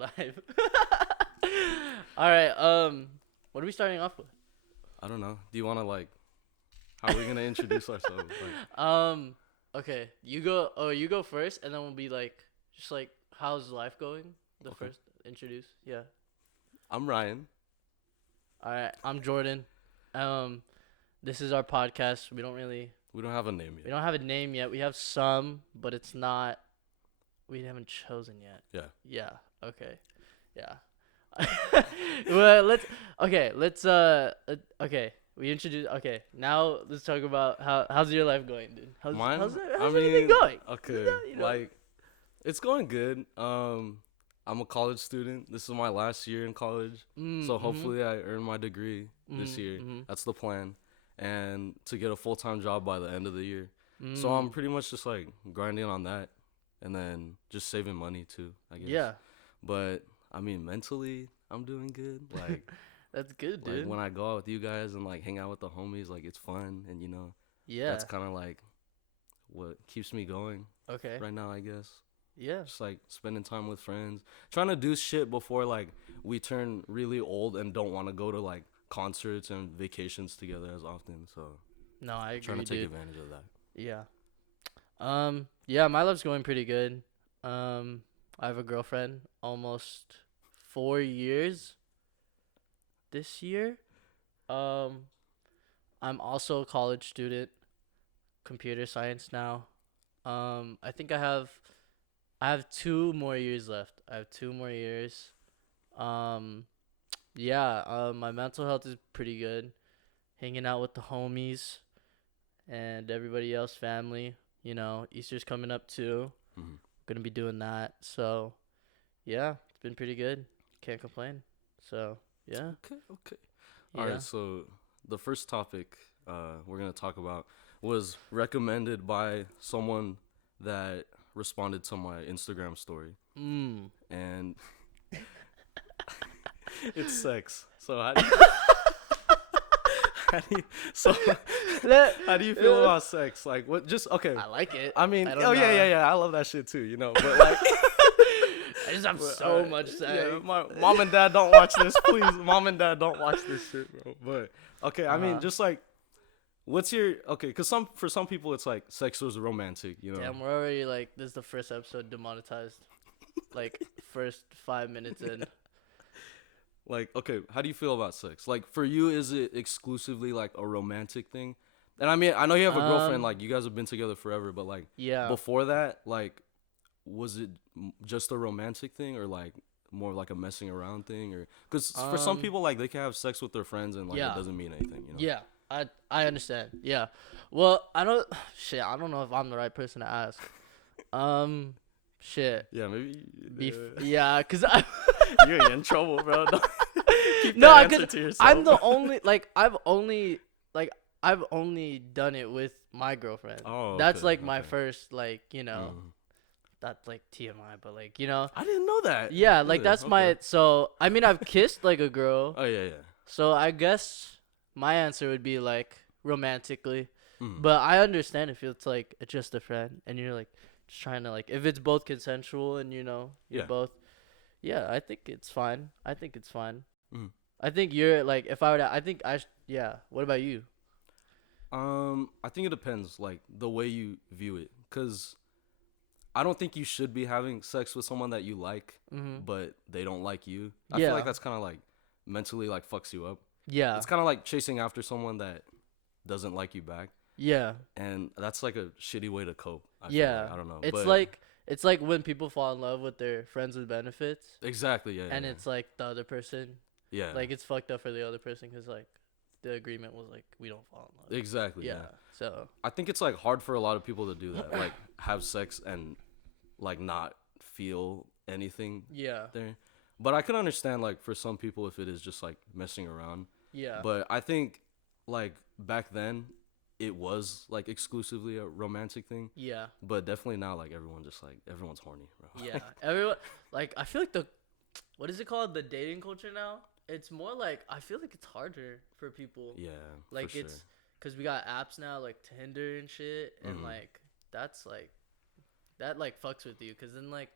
live. All right. What are we starting off with? I don't know. Do you want to like? How are we gonna introduce ourselves? Like, Okay. You go. Oh, you go first, and then we'll be like, just like, how's life going? The Okay. first introduce. Yeah. I'm Ryan. All right. I'm Jordan. Um, this is our podcast. We don't have a name We yet. don't have a name yet. We have some, but it's not. We haven't chosen yet. Yeah. Yeah. Okay. Yeah. Well, okay. We introduce. Okay. Now let's talk about how's your life going, dude? Mine. How's I everything mean, going? okay, You know? like it's going good. I'm a college student. This is my last year in college, so hopefully I earn my degree this year. That's the plan, and to get a full-time job by the end of the year. So I'm pretty much just like grinding on that, and then just saving money too, I guess. Yeah. But I mean, mentally, I'm doing good. Like, That's good, like dude. when I go out with you guys and like hang out with the homies, like it's fun, and Yeah. that's kind of like what keeps me going Okay. right now, I guess. Yeah. Just like spending time with friends, trying to do shit before like we turn really old and don't want to go to like concerts and vacations together as often. So No, I agree, trying to take dude. advantage of that. Yeah. Yeah, my life's going pretty good. I have a girlfriend almost 4 years this year. I'm also a college student, computer science now. I think I have 2 more years left. I have 2 more years. Um, yeah. My mental health is pretty good. Hanging out with the homies and everybody else, family. Easter's coming up too. Hmm. Gonna be doing that. So, yeah, it's been pretty good. Can't complain. So, yeah. Okay. Yeah. All right. So the first topic we're gonna talk about was recommended by someone that responded to my Instagram story, and it's sex. So so how do you feel about sex? Like what? Just okay. I like it. I mean, I don't oh know. yeah. I love that shit too. But like, I just have but, so much sex. Yeah, my mom and dad don't watch this, please. Mom and dad don't watch this shit, bro. But okay, I mean, just like, what's your okay? Because for some people, it's like sex was romantic. Damn, we're already like this is the first episode demonetized. Like first 5 minutes in. Like, okay, how do you feel about sex? Like, for you, is it exclusively like a romantic thing? And I mean, I know you have a girlfriend. Like, you guys have been together forever, but like, Yeah. before that, like, was it just a romantic thing, or like more like a messing around thing, or because for some people, like, they can have sex with their friends and like Yeah. it doesn't mean anything. Yeah, I understand. Yeah. Well, I don't know if I'm the right person to ask. Shit. Yeah, maybe. Yeah, cause I. You're in trouble, bro. Keep No, that answer to yourself. I'm the only I've only done it with my girlfriend. Oh, that's okay, like my okay. first that's like TMI, but like I didn't know that. yeah, like Really? that's Okay. my so I mean I've kissed like a girl. Oh yeah. So I guess my answer would be like romantically. Mhm. But I understand if it's like it's just a friend and you're like just trying to like if it's both consensual and you're Yeah. both yeah, I think it's fine. I think it's fine. Mhm. I think you're like if I were to I think yeah. What about you? I think it depends, like the way you view it, cause I don't think you should be having sex with someone that you like, but they don't like you. I feel like Yeah. that's kind of like mentally like fucks you up. Yeah. It's kind of like chasing after someone that doesn't like you back, Yeah. and that's like a shitty way to cope. I feel Yeah. like. I don't know. It's like when people fall in love with their friends with benefits Exactly. Yeah. and yeah. it's like the other person Yeah. like it's fucked up for the other person cuz like the agreement was like we don't fall in love. Exactly. Yeah. So I think it's like hard for a lot of people to do that, like have sex and like not feel anything yeah. there. But I can understand like for some people if it is just like messing around. Yeah. But I think like back then it was like exclusively a romantic thing. Yeah. But definitely now like everyone's horny, bro. Yeah. Everyone like I feel like what is it called? The dating culture now? It's more like I feel like it's harder for people. Yeah. Like for it's sure. cuz we got apps now like Tinder and shit and like that's like that like fucks with you cuz then like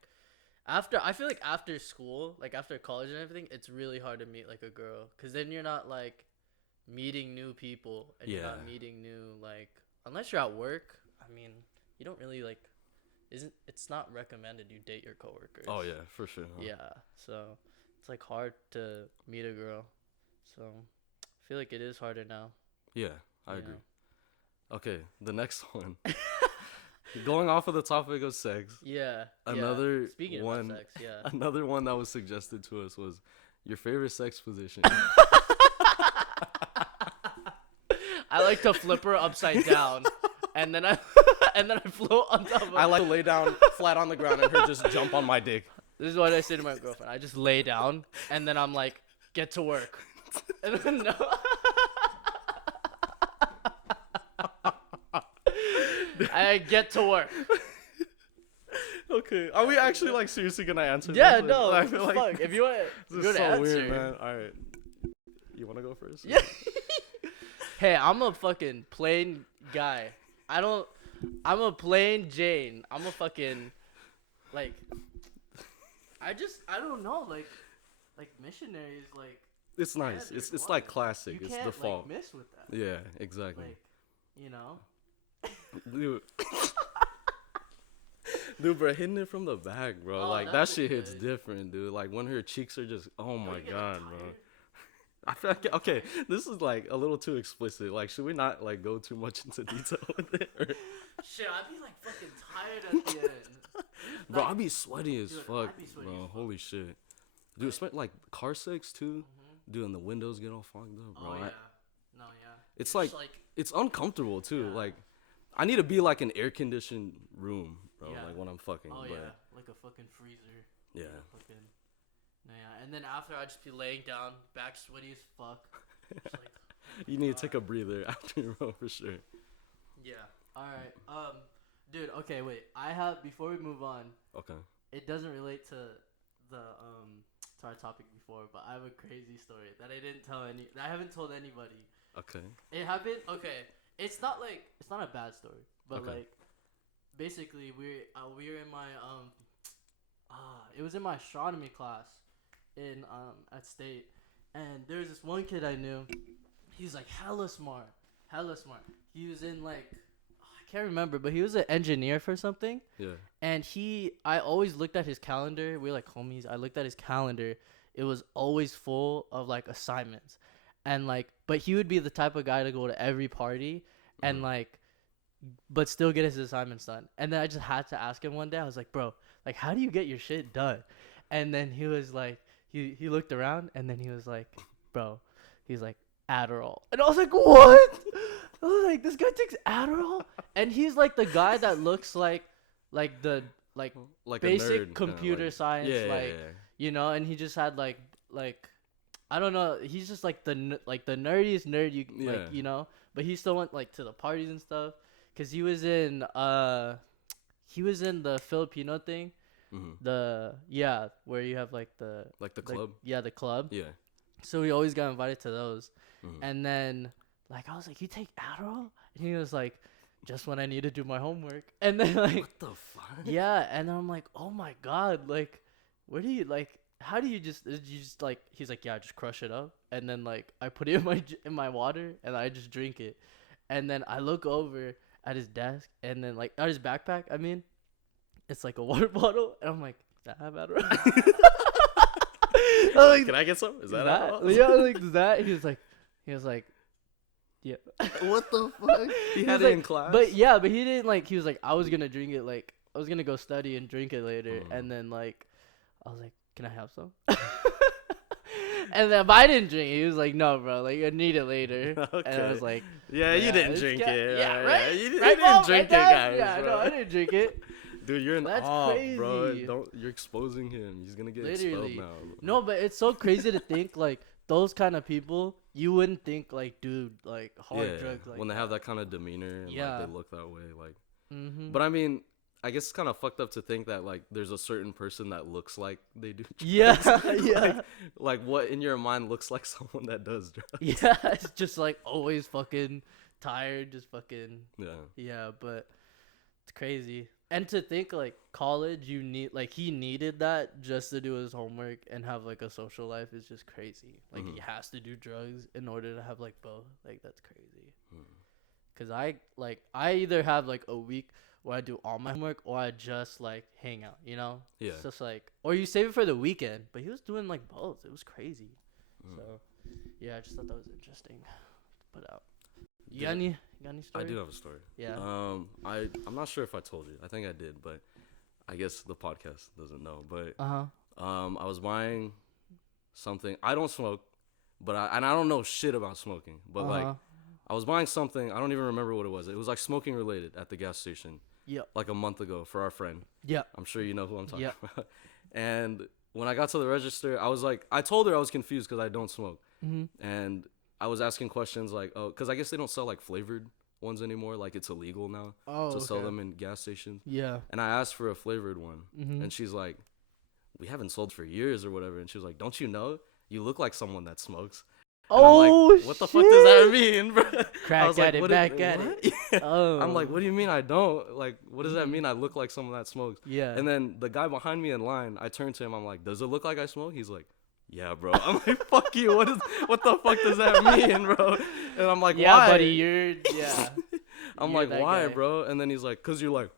I feel like after school, like after college and everything, it's really hard to meet like a girl, cause then you're not like meeting new people, and you're Yeah. not meeting new like, unless you're at work. I mean, you don't really like, isn't it's not recommended you date your coworkers. Oh yeah, for sure. Huh? Yeah, so it's like hard to meet a girl. So I feel like it is harder now. Yeah, I you agree. know? Okay, the next one. Going off of the topic of sex, Yeah. another Speaking one, of sex, yeah. another one that was suggested to us was your favorite sex position. I like to flip her upside down, and then I and then I float on top of. I like to lay down flat on the ground and her just jump on my dick. This is what I say to my girlfriend. I just lay down, and then I'm like, "Get to work." And then no. I get to work. Okay, are we actually like seriously gonna answer? Yeah, this? no. I feel like Fuck. If you want, this to is so answer. weird, man. All right, you wanna go first? Yeah. Hey, I'm a fucking plain guy. I'm a plain Jane. I'm a fucking, like, I don't know, like missionaries, like. It's nice. Yeah, It's like classic. You It's can't, default. like, miss with that. Yeah, exactly. Like, you know. Dude. Dude, bro, hitting it from the back, bro. Oh, like that that'd be shit hits good. different, dude. Like when her cheeks are just, oh my you get, god, like, bro. tired? I feel like, okay, this is like a little too explicit. Like, should we not like go too much into detail with it? Or? Shit, I'd be like fucking tired at the end. Bro, Like, I'd be sweaty as dude, fuck, I'd be sweaty bro. as fuck. Holy shit, dude. Especially like car sex too. Mhm. Dude, and the windows get all fogged up, bro. Oh yeah. No, yeah. It's You're like, just it's uncomfortable too. Yeah. Like, I need to be like an air conditioned room, bro. Yeah. Like when I'm fucking. oh but, yeah, like a fucking freezer. Yeah. Fucking. No, yeah. And then after I'd just be laying down, back sweaty as fuck. Just like, You need to take a breather after, bro, for sure. yeah. All right. Dude. Okay. Wait. Before we move on. Okay. It doesn't relate to the to our topic before, but I have a crazy story that I haven't told anybody. Okay. It happened. Okay. It's not a bad story, but Okay. like basically we were in my it was in my astronomy class in at state, and there was this one kid I knew. He was like hella smart. He was in like I can't remember, but he was an engineer for something. Yeah. And I always looked at his calendar. We were like homies. I looked at his calendar. It was always full of like assignments, and like, but he would be the type of guy to go to every party and like, but still get his assignments done. And then I just had to ask him one day. I was like, bro, like, how do you get your shit done? And then he was like, he looked around, and then he was like, bro, he's like Adderall, and I was like, what? I was like, this guy takes Adderall, and he's like the guy that looks like the like Like basic a nerd, computer like, science, yeah, like yeah. you know, and he just had like I don't know, he's just like the nerdiest nerd Yeah. like, you know, but he still went like to the parties and stuff, cause he was in the Filipino thing, where you have like the club. the club, Yeah. so we always got invited to those, Mhm. and then like I was like, you take Adderall, and he was like, just when I need to do my homework, and then like What the fuck? yeah, and I'm like, oh my god, like, where do you like? How do you just like? He's like, yeah, just crush it up, and then like I put it in my water, and I just drink it, and then I look over at his desk, and then like at his backpack, I mean, it's like a water bottle, and I'm like, does that have Adderall? I'm like, Can I get some? Is that that? all? Yeah, like does that? He was like, yeah. What the fuck? He had was it like, in class. But yeah, but he didn't like. He was like, I was gonna drink it. Like, I was gonna go study and drink it later, and then like, I was like, can I have some? And then, but I didn't drink it. He was like, no, bro, like I need it later. Okay. And I was like, yeah, you didn't it's drink ca- it. Yeah, right. You Right, didn't Mom? drink Right, it, Dad? guys. Yeah, bro. no, I didn't drink it. Dude, you're in That's awe, bro. crazy. You're exposing him. He's gonna get Literally. expelled now. No, but it's so crazy to think like those kind of people. You wouldn't think like, dude, like hard drugs. Like when they have that kind of demeanor and Yeah. like they look that way, like. Mm-hmm. But I mean, I guess it's kind of fucked up to think that like there's a certain person that looks like they do drugs. Yeah, yeah. Like what in your mind looks like someone that does drugs. Yeah, it's just like always fucking tired, just fucking Yeah. yeah, but it's crazy. And to think like college, you need like he needed that just to do his homework and have like a social life is just crazy. Like he has to do drugs in order to have like both. Like that's crazy. Cause I either have like a week where I do all my homework or I just like hang out. You know? Yeah. It's just like or you save it for the weekend. But he was doing like both. It was crazy. So yeah, I just thought that was interesting. To put out. You got any story? I do have a story. Yeah. I'm not sure if I told you. I think I did, but I guess the podcast doesn't know. But I was buying something. I don't smoke, but I don't know shit about smoking. But like, I was buying something. I don't even remember what it was. It was like smoking related at the gas station. Yep. Like a month ago for our friend. Yeah. I'm sure you know who I'm talking about. And when I got to the register, I was like, I told her I was confused because I don't smoke. And I was asking questions like, oh, because I guess they don't sell like flavored ones anymore. Like it's illegal now to sell them in gas stations. Yeah. And I asked for a flavored one, and she's like, we haven't sold for years or whatever. And she was like, don't you know? You look like someone that smokes. And I'm like, what the fuck does that mean, bro? Crack at it, back at it. Oh. I'm like, what do you mean I don't? Like, what does that mean I look like someone that smokes? Yeah. And then the guy behind me in line, I turned to him. I'm like, does it look like I smoke? He's like, yeah, bro. I'm like, fuck you. What the fuck does that mean, bro? And I'm like, yeah, why? buddy, yeah. I'm You're like, why, guy. bro? And then he's like, cause you're like,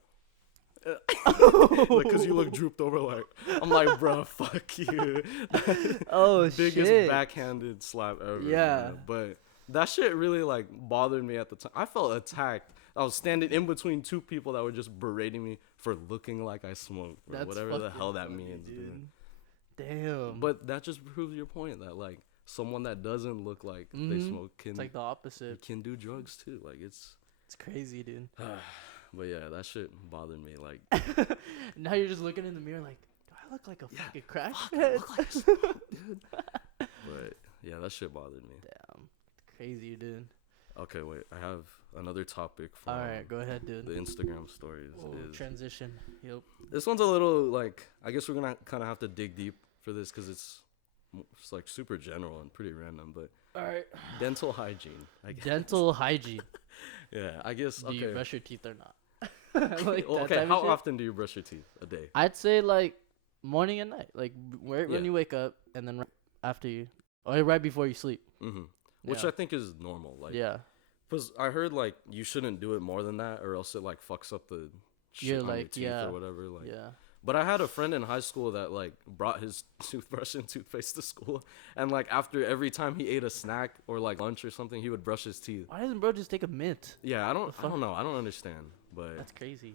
like, cause you look drooped over. Like, I'm like, bro, fuck you. Biggest backhanded slap ever. Yeah. Man. But that shit really like bothered me at the time. I felt attacked. I was standing in between two people that were just berating me for looking like I smoked. Whatever the hell that means, dude. Damn. But that just proves your point that like someone that doesn't look like they smoke can. It's like the opposite. Can do drugs too. Like it's crazy, dude. But yeah, that shit bothered me. Like now you're just looking in the mirror like, do I look like a fucking crack? Look like smoke, dude. But yeah, that shit bothered me. Damn, crazy, dude. Okay, wait. I have another topic for. All right, go ahead, dude. The Instagram stories. Transition. Yep. This one's a little like I guess we're gonna kind of have to dig deep for this because it's like super general and pretty random. But all right. Dental hygiene. I guess. Dental hygiene. Yeah, I guess. Do you brush your teeth or not? Like okay, how often do you brush your teeth a day? I'd say like morning and night, like when you wake up and then after you, or right before you sleep. Which I think is normal. Like because I heard like you shouldn't do it more than that, or else it like fucks up the shit on your teeth or whatever. Like But I had a friend in high school that like brought his toothbrush and toothpaste to school, and like after every time he ate a snack or like lunch or something, he would brush his teeth. Why doesn't bro just take a mint? Yeah, I don't know. I don't understand. But that's crazy.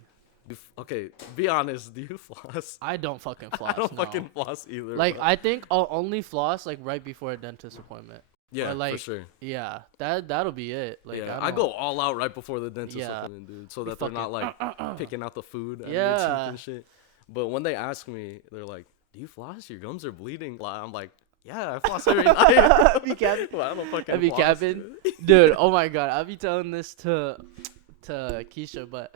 Okay, be honest. Do you floss? I don't fucking floss. I don't fucking floss either. Like bro. I think I'll only floss like right before a dentist appointment. Yeah, like, for sure. Yeah, that'll be it. Like yeah, I go all out right before the dentist appointment, dude, so that they're not like picking out the food out of your teeth and shit. But when they ask me, they're like, "Do you floss? Your gums are bleeding." I'm like, "Yeah, I floss every night." Be capping. Well, I don't fucking be floss, capping, dude. Oh my god, I'll be telling this to Keisha, but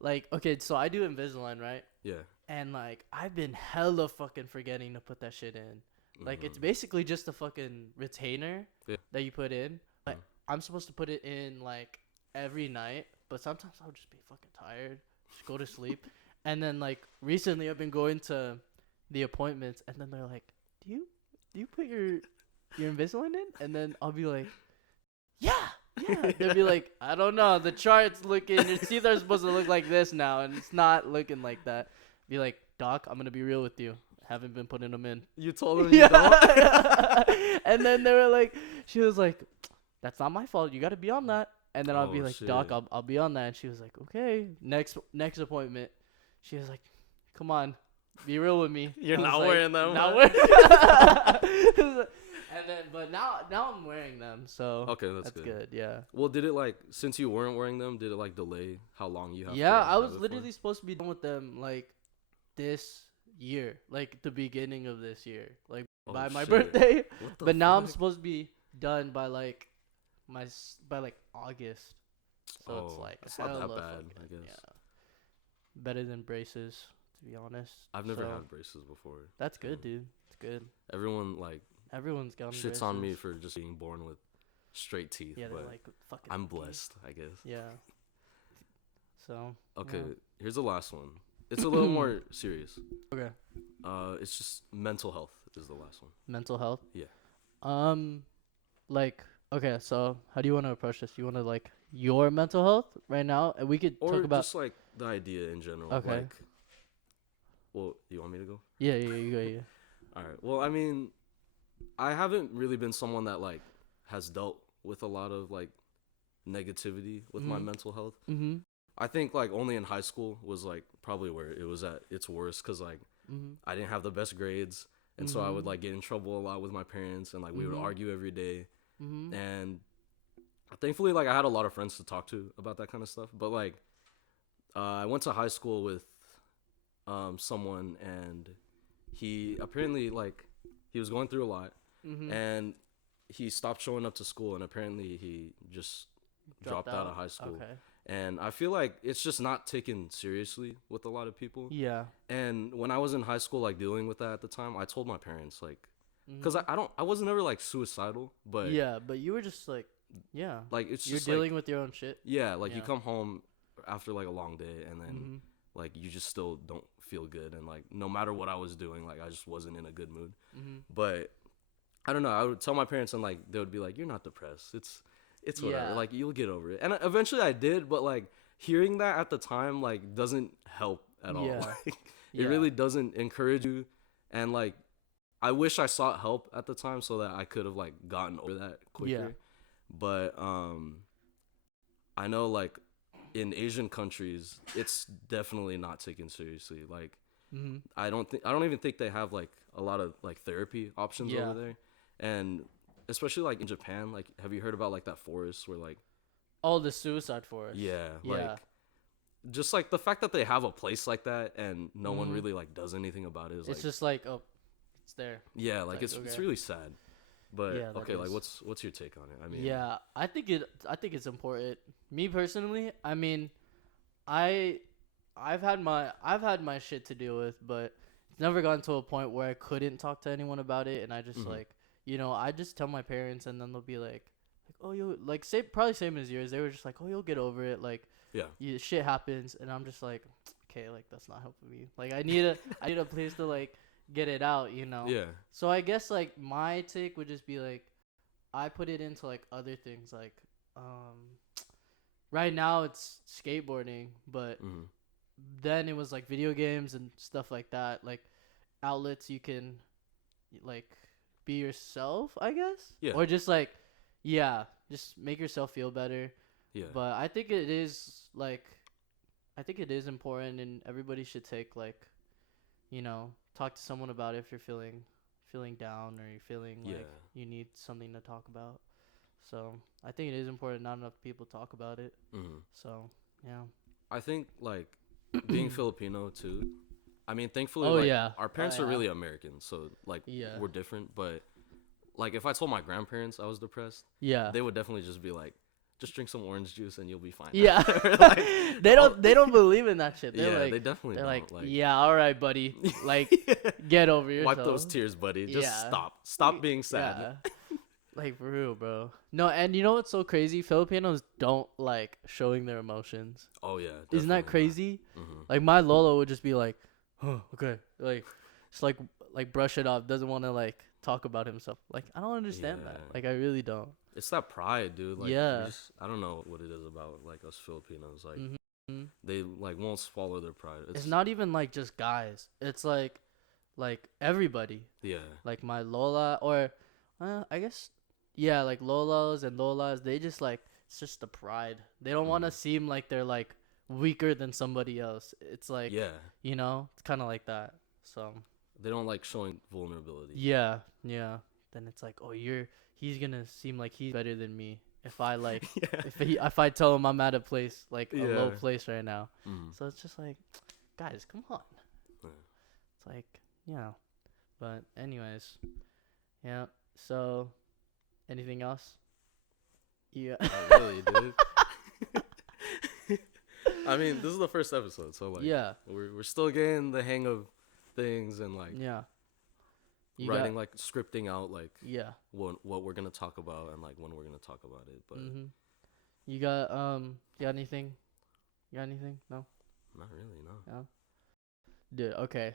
like, okay, so I do Invisalign, right? Yeah. And like, I've been hella fucking forgetting to put that shit in. Like, it's basically just a fucking retainer that you put in. But I'm supposed to put it in like every night, but sometimes I'll just be fucking tired, just go to sleep. And then like recently I've been going to the appointments, and then they're like, "Do you put your Invisalign in?" And then I'll be like, "Yeah." They'll be like, "I don't know. The chart's looking. Your teeth are supposed to look like this now, and it's not looking like that." Be like, "Doc, I'm gonna be real with you. Haven't been putting them in." You told them you don't? And then they were like, she was like, "That's not my fault. You got to be on that." And then I'll be like, shit. "Doc, I'll be on that." And she was like, "Okay." Next appointment, she was like, "Come on, be real with me." You're not wearing them. Not wearing. And then, but now I'm wearing them, so okay, that's good. Yeah. Well, did it like since you weren't wearing them, did it like delay how long you have? Yeah, I was literally supposed to be done with them like this year, like the beginning of this year, like by my birthday. But now I'm supposed to be done by like August. So it's like it's not that bad, I guess. Yeah. Better than braces, to be honest. I've never had braces before. That's good, dude. It's good. Everyone's got shits braces. on me for just being born with straight teeth. Yeah, but they're like fucking. I'm blessed, I guess. Yeah. So Okay, yeah. here's the last one. It's a little more serious. Okay. It's just mental health is the last one. Mental health. Yeah. Um, like, okay, so how do you want to approach this? You want to like your mental health right now, and we could talk Or about. just like the idea in general. Okay. Well, you want me to go? Yeah, yeah, you go. Yeah. All right. Well, I mean, I haven't really been someone that like has dealt with a lot of like negativity with my Mhm. mental health. Mhm. I think like only in high school was like probably where it was at its worst because like Mhm. I didn't have the best grades, and so I would Mhm. like get in trouble a lot with my parents, and like we would Mhm. argue every day. Mhm. And thankfully, like I had a lot of friends to talk to about that kind of stuff. But like I went to high school with someone, and he apparently like he was going through a lot, Mhm. and he stopped showing up to school, and apparently he just Dropped dropped out of out. high school. Okay. And I feel like it's just not taken seriously with a lot of people. Yeah. And when I was in high school, like dealing with that at the time, I told my parents, like, because Mhm. I wasn't ever like suicidal, but Yeah, but you were just like, yeah, like it's you're just like, dealing with your own shit. yeah, like you Yeah. come home after like a long day, and then Mhm. like you just still don't feel good, and like no matter what I was doing, like I just wasn't in a good mood. Mhm. But I don't know, I would tell my parents, and like they would be like, you're not depressed, it's whatever, Yeah. like you'll get over it. And eventually I did, but like hearing that at the time like doesn't help at all. Yeah. Like it Yeah. really doesn't encourage you. And like I wish I sought help at the time so that I could have like gotten over that Yeah. quicker. But I know like in Asian countries it's definitely not taken seriously. Like Mhm. I don't even think they have like a lot of like therapy options Yeah. over there. And especially like in Japan, like have you heard about like that forest where like Oh, the suicide forest. yeah, like Yeah. just like the fact that they have a place like that and no one Mhm. really like does anything about it is It's like just like, oh, it's there. yeah, It's like like, it's okay. really sad. But Yeah, that okay, like is. what's your take on it? I mean, Yeah, I think it's important. Me personally, I mean, I I've had my shit to deal with, but it's never gotten to a point where I couldn't talk to anyone about it, and I just mhm, like, I just tell my parents, and then they'll be like, oh, you like say probably same as yours. They were just like, oh, you'll get over it. Like, yeah, shit happens, and I'm just like, okay, like that's not helping me. Like, I need a place to like get it out. yeah, So I guess like my take would just be like, I put it into like other things like, um, right now it's skateboarding, but mhm, then it was like video games and stuff like that, like outlets you can like be yourself, I guess, yeah, or just like, yeah, just make yourself feel better. yeah, But I think it is important, and everybody should take like, talk to someone about it if you're feeling down, or you're feeling yeah, like you need something to talk about. So I think it is important. Not enough people talk about it. mhm. So yeah. I think like being Filipino too. I mean, thankfully, Oh like yeah. our Oh parents are yeah. really American, so like Yeah. we're different. But like if I told my grandparents I was depressed, Yeah. they would definitely just be like, just drink some orange juice and you'll be fine. Yeah. Like, oh, they don't believe in that shit. yeah, they definitely They're like, don't. Like, yeah, all right, buddy. Like, get over wipe those yourself. tears, buddy. Just Yeah. stop being sad. Yeah. Like for real, bro. No, and you know what's so crazy? Filipinos don't like showing their emotions. Oh yeah, Isn't that definitely crazy? not. Hmm. Like my Lolo would just be like, "Huh, okay." Like just like brush it off, doesn't want to like talk about himself. Like I don't understand that. Yeah, Like I really don't. it's that pride, dude. Like, Yeah. I don't know what it is about like us Filipinos. Like, Mhm. they like won't swallow their pride. It's not even like just guys. It's like everybody. Yeah, Like my Lola, or I guess, yeah, like Lolos and Lolas, they just like, it's just the pride. They don't want to mhm, seem like they're like weaker than somebody else. It's like, yeah. it's kind of like that. So They don't like showing vulnerability. yeah, yeah. Then it's like, oh, he's gonna seem like he's better than me if I like, Yeah. if I tell him I'm at a place like a low Yeah. place right now. Mhm. So it's just like, guys, come on. Yeah. It's like, yeah. But anyways, yeah. So, anything else? Yeah. Not really, dude. I mean, this is the first episode, so like, Yeah. we're still getting the hang of things and like Yeah. You writing, got, like scripting out like yeah. what we're gonna talk about and like when we're gonna talk about it. But Mhm. You got anything You got anything? No. Not really, no. Yeah. Dude. Okay.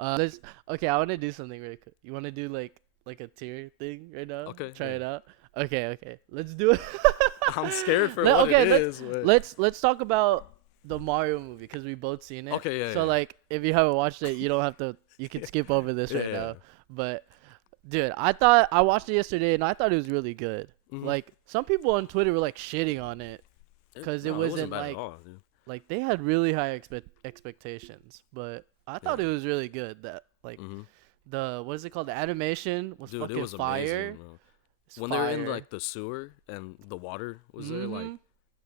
Let's. Okay. I want to do something really quick. You want to do like a tier thing right now? Okay. Try Yeah. it out. Okay. Okay. Let's do it. I'm scared for what okay. it is. But... Let's talk about the Mario movie because we both seen it. Okay. Yeah. So yeah. like, if you haven't watched it, you don't have to. You can skip over this right now. But dude, I watched it yesterday and I thought it was really good. Mm-hmm. Like some people on Twitter were like shitting on it because it wasn't bad like at all, dude. like they had really high expectations, but I thought it was really good. That like the what is it called? The animation was dude, fucking it was fire. amazing, bro. When they were in like the sewer and the water was there, like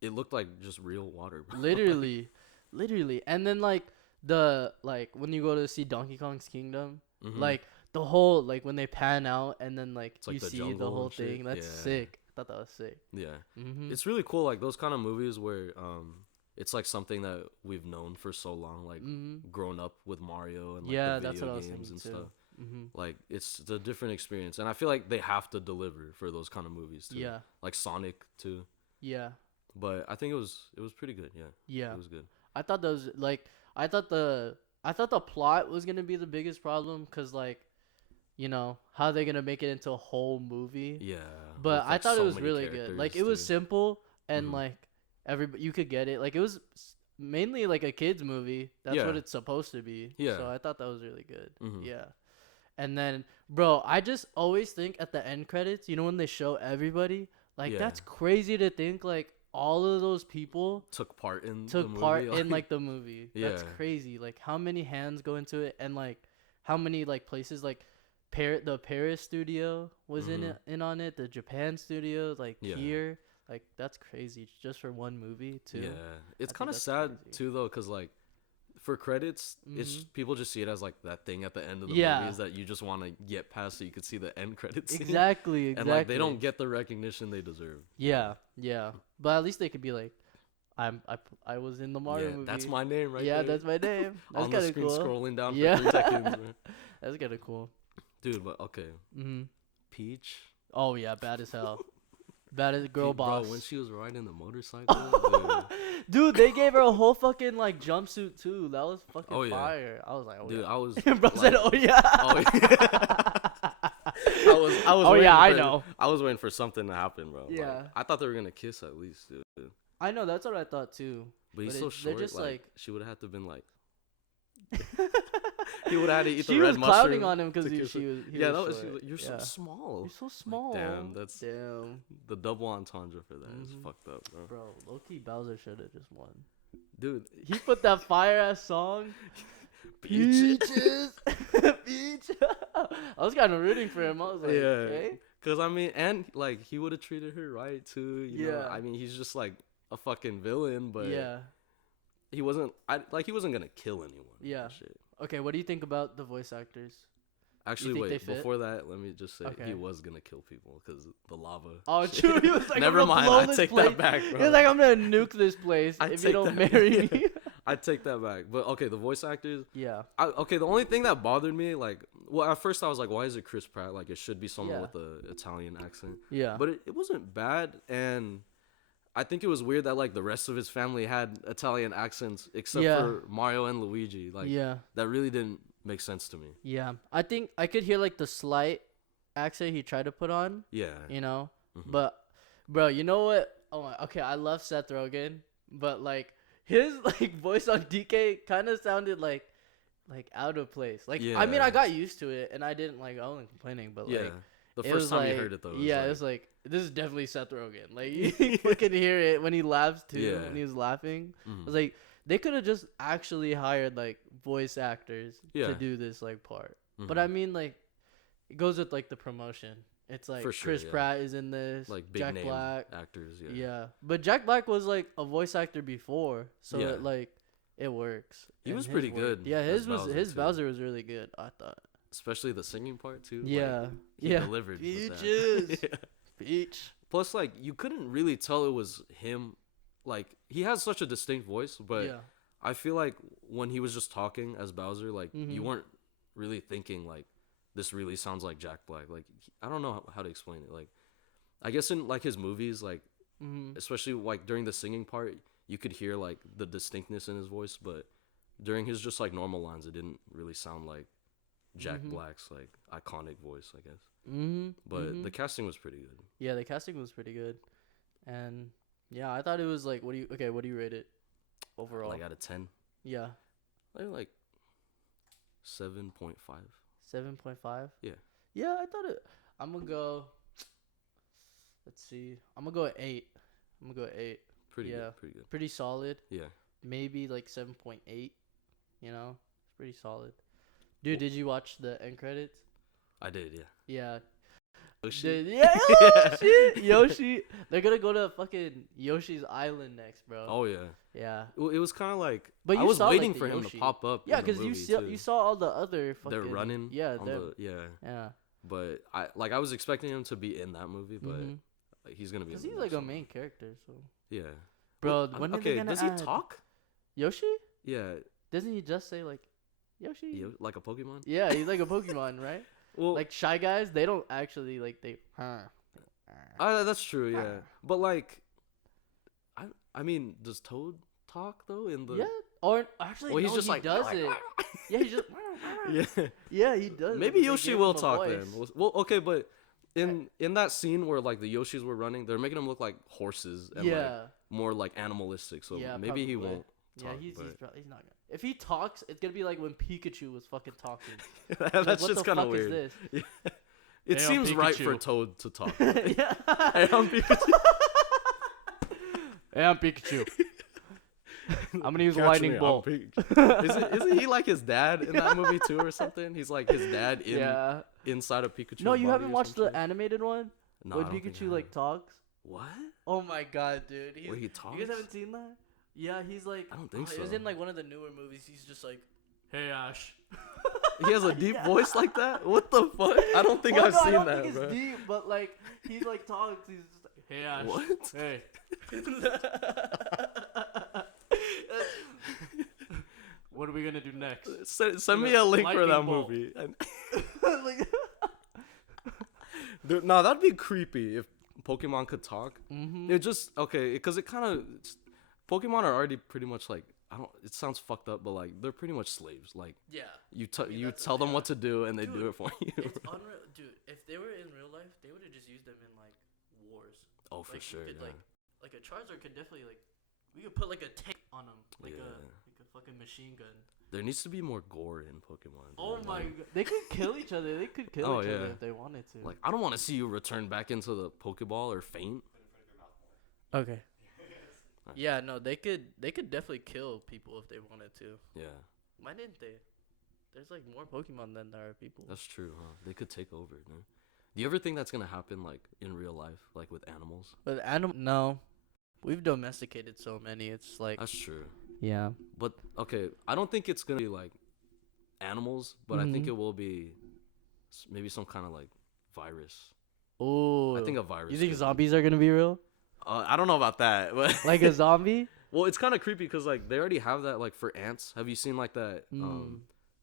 it looked like just real water, bro. Literally, literally, and then like when you go to see Donkey Kong's Kingdom, like the whole like when they pan out and then like you see the whole thing. That's sick. I thought that was sick. Yeah, it's really cool. Like those kind of movies where it's like something that we've known for so long, like grown up with Mario and like the video games and stuff. Like it's a different experience, and I feel like they have to deliver for those kind of movies too. Yeah, like Sonic too. Yeah, but I think it was pretty good. Yeah, it was good. I thought those like I thought the plot was gonna be the biggest problem because like you know how they're gonna make it into a whole movie. Yeah, but like, I thought it was really good. Like it was simple and like you could get it. Like it was mainly like a kids movie. That's what it's supposed to be. Yeah. So I thought that was really good. Yeah. And then, bro, I just always think at the end credits, you know, when they show everybody, like that's crazy to think like all of those people took part in like the movie. That's crazy. Like how many hands go into it, and like how many like places like the Paris studio was in on it, the Japan studio, like here. Like that's crazy just for one movie too. Yeah, it's kind of sad too though, cause like for credits, it's people just see it as like that thing at the end of the movies that you just want to get past so you could see the end credits. Exactly. And like they don't get the recognition they deserve. Yeah, but at least they could be like, I was in the Mario movie. That's my name right there. Yeah, that's my name. That's on the screen cool. Scrolling down for 3 seconds. Man. That's kind of cool. Dude, but okay. Peach. Oh yeah, bad as hell. Bad as girl boss. Bro, when she was riding the motorcycle, dude, they gave her a whole fucking like jumpsuit too. That was fucking fire. I was like, oh dude, yeah. I was. Bro said, oh yeah. Oh yeah. I was. Oh yeah, I know. I was waiting for something to happen, bro. Yeah. Like, I thought they were gonna kiss at least, dude. I know, that's what I thought too. But he's so short. Just like she would have had to been like. He would have had to eat the She red was mushroom. clouding on him because he was. Like, you're so small. You're so small. Damn, that's the double entendre for that is fucked up, bro. Bro, low-key Bowser should have just won. Dude, he put that fire ass song. Peaches, peach. I was kind of rooting for him. I was like, okay. Cause I mean, and like he would have treated her right too. You know? I mean, he's just like a fucking villain, but he wasn't. He wasn't gonna kill anyone. Yeah. Shit. Okay, what do you think about the voice actors? Actually, wait. Before that, let me just say he was gonna kill people because the lava. Oh, true. He was like, never mind. I take that back, bro. He was like, I'm gonna nuke this place if you don't marry me. I take that back. But okay, the voice actors. Yeah. Okay, the only thing that bothered me, like, well, at first I was like, why is it Chris Pratt? Like, it should be someone with an Italian accent. Yeah. But it wasn't bad, and I think it was weird that like the rest of his family had Italian accents except for Mario and Luigi. Like, that really didn't make sense to me. Yeah, I think I could hear like the slight accent he tried to put on. Yeah, you know, but bro, you know what? Oh my, okay, I love Seth Rogen, but like his like voice on DK kind of sounded like out of place. Like, I mean, I got used to it and I didn't like I wasn't complaining, but like the first time you heard it though, it was like this is definitely Seth Rogen. Like you fucking hear it when he laughs too. When he was laughing, I was like, they could have just actually hired like voice actors to do this like part. But I mean, like, it goes with like the promotion. It's like Chris Pratt is in this, like big Jack Black actors. Yeah, but Jack Black was like a voice actor before, so it works. He was pretty good. Yeah, his Bowser was really good. I thought, especially the singing part too. Yeah, like, he delivered. Peaches, peach. Plus, like, you couldn't really tell it was him. Like, he has such a distinct voice, but I feel like when he was just talking as Bowser, like, you weren't really thinking, like, this really sounds like Jack Black. Like, I don't know how to explain it. Like, I guess in, like, his movies, like, especially, like, during the singing part, you could hear like the distinctness in his voice, but during his just like normal lines, it didn't really sound like Jack Black's like iconic voice, I guess. But the casting was pretty good. Yeah, the casting was pretty good, and yeah, I thought it was like, what do you rate it overall? Like out of 10, Yeah, like 7.5. 7.5. Yeah. Yeah, I thought it. I'm gonna go. Let's see. I'm gonna go at 8. I'm gonna go at 8. Pretty Yeah. good. Pretty good. Pretty solid. Yeah. Maybe like 7.8. You know, it's pretty solid. Dude, did you watch the end credits? I did. Yeah. Yeah. Yoshi. Yeah, Yoshi. Yoshi. They're gonna go to fucking Yoshi's Island next, bro. Oh yeah. Yeah. It was kind of like, But I you was saw, waiting like, for the him Yoshi. to pop up. Yeah, because you saw all the other fucking. They're running. Yeah. Yeah. Yeah. But I was expecting him to be in that movie, but like, he's gonna be. Cause in he's the like next a one. main character, so. Yeah. Bro, Well, when are they gonna does he add talk? Yoshi? Yeah. Doesn't he just say like Yoshi? Like a Pokemon? Yeah, he's like a Pokemon, right? Well, Like Shy Guys, they don't actually like they. that's true. Yeah. But like, I mean, does Toad talk though in the? Yeah. Or actually, Well, no, he's just he like does it. Yeah, he just. Yeah. Yeah, he does. Maybe They Yoshi give will him a talk voice. then. Well, okay, but in that scene where like the Yoshis were running, they're making them look like horses and like Yeah. more like animalistic. So Yeah, maybe he probably. won't Yeah, talk. he's but probably, he's not gonna. If he talks, it's gonna be like when Pikachu was fucking talking. that's Like, just kind of weird. What the fuck is Yeah. It Hey, I'm seems right for Pikachu. Toad to talk. this? Yeah. Hey, I'm Pikachu. Hey, I'm Pikachu. I'm gonna use Catch lightning me, I'm bolt. Pikachu. Isn't he like his dad in that movie too, or something? He's like his dad inside of Pikachu. No, you haven't watched the animated one No, when I don't think Pikachu I like have. talks. What? Oh my god, dude! Where he You talks? guys haven't seen that? Yeah, he's like. I don't think It was so. in like one of the newer movies. He's just like, "Hey Ash." He has a deep Yeah. voice like that? What the fuck? I don't think Well, I've no, I seen don't that, think bro. it's deep, but like he like talks. He's just like, "Hey Ash." What? Hey. What are we gonna do next? Send me a link for Lightning that bolt. movie. Like, Dude, no, that'd be creepy if Pokemon could talk. mm-hmm. It just okay, because it kind of Pokemon are already pretty much like It sounds fucked up, but like they're pretty much slaves. Like Yeah. you mean, that's tell what they them are. what to do and they do Dude, it for you. It's unreal, dude. If they were in real life, they would have just used them in like wars. Oh, for Like, sure. You could, Yeah. like a Charizard could definitely like. We could put like a tank on him, like Yeah. a fucking machine gun. There needs to be more gore in Pokemon. Oh dude. my Like, god, they could kill each other. They could kill Oh, each other yeah. if they wanted to. Like I don't want to see you return back into the Pokeball or faint. Okay. Yeah, no, they could definitely kill people if they wanted to. Yeah, Why didn't they? There's like more Pokemon than there are people. that's true, huh? They could take over. No? Do you ever think that's gonna happen like in real life, like with animals? But no, we've domesticated so many. It's like That's true. yeah. But okay, I don't think it's gonna be like animals, but I think it will be maybe some kind of like virus. Oh, I think a virus. You think could- zombies are gonna be real? I don't know about that, but Like a zombie? well, it's kind of creepy because like they already have that like for ants. Have you seen like that?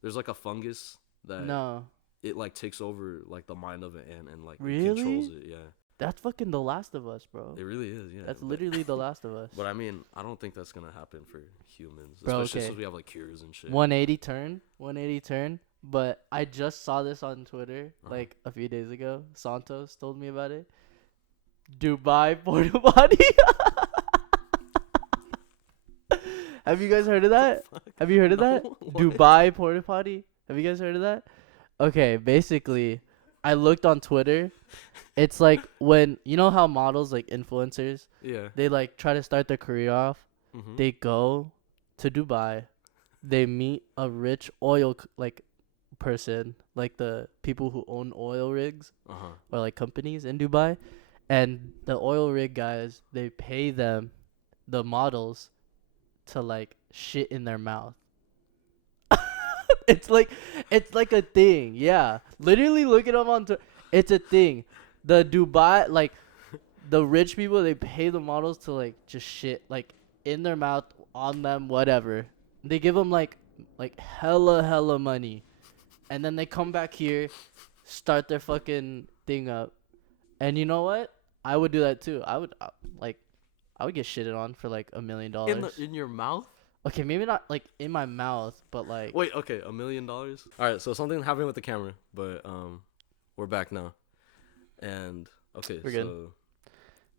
There's like a fungus that No, it like takes over like the mind of an ant and like it Really? controls it. Yeah, that's fucking The Last of Us, bro. it really is. Yeah, That's but- literally The Last of Us. But I mean, I don't think that's gonna happen for humans, Bro, especially okay. since we have like cures and shit. 180 turn. But I just saw this on Twitter Uh-huh. like a few days ago. Santos told me about it. Dubai porta potty. Have you guys heard of that? Have you heard of that? No, what? Dubai porta potty. Have you guys heard of that? Okay, basically, I looked on Twitter. It's like when you know how models like influencers, Yeah. they like try to start their career off. Mm-hmm. They go to Dubai. They meet a rich oil like person, like the people who own oil rigs Uh-huh. or like companies in Dubai, and the oil rig guys, they pay them, the models, to like shit in their mouth. it's like a thing. Yeah, literally look it up on it's a thing. The Dubai, like the rich people, they pay the models to like just shit like in their mouth, on them, whatever. They give them like hella money, and then they come back here, start their fucking thing up, and you know what? I would do that too. I would like I would get shitted on for like $1 million. In your mouth? Okay, maybe not like in my mouth, but like. Wait, okay, $1 million. All right, so something happened with the camera, but we're back now. And okay, We're so good.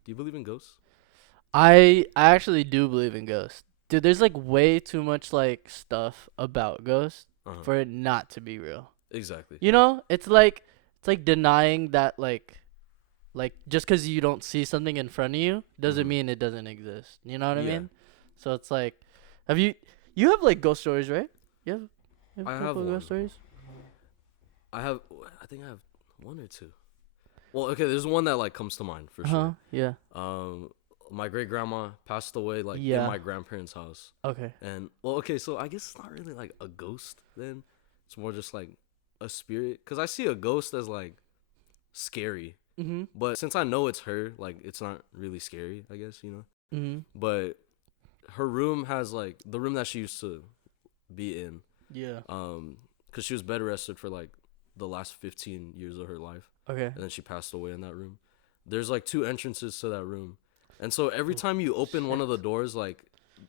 do you believe in ghosts? I actually do believe in ghosts. Dude, there's like way too much like stuff about ghosts Uh-huh. for it not to be real. Exactly. You know? It's like denying that like just cuz you don't see something in front of you doesn't Mhm. mean it doesn't exist. You know what I Yeah. mean? So it's like have you have like ghost stories, right? You have I a have couple of one. ghost stories? I think I have one or two. Well, okay, there's one that like comes to mind for Uh-huh. sure. Yeah. My great grandma passed away like in Yeah. my grandparents' house. Okay. And well, okay, so I guess it's not really like a ghost then. It's more just like a spirit. Cause I see a ghost as like scary, Mhm. but since I know it's her, like it's not really scary. I guess you know. Mhm. But her room has like the room that she used to be in. Yeah. Cause she was bed rested for like the last 15 years of her life, Okay. and then she passed away in that room. There's like two entrances to that room, and so every Oh, time you open one of the shit. doors, like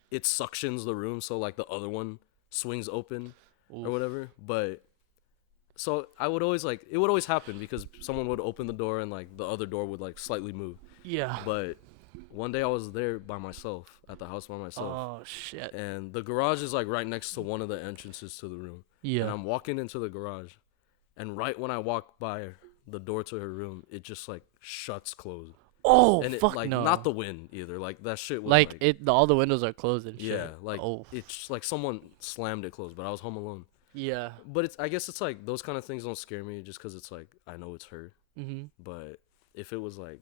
it suctions the room, so like the other one swings open or Oof. whatever. But so I would always like it would always happen because someone would open the door and like the other door would like slightly move. Yeah. But one day I was there by myself at the house by myself, Oh shit. and the garage is like right next to one of the entrances to the room. And Yeah. I'm walking into the garage, and right when I walk by the door to her room, it just like shuts closed. Oh And it fuck like no. not the wind either. Like that shit was Like like all the windows are closed and shit. yeah, like Oh. it's like someone slammed it closed, but I was home alone. Yeah. But it's I guess it's like those kind of things don't scare me just because it's like I know it's her. Mhm. But if it was like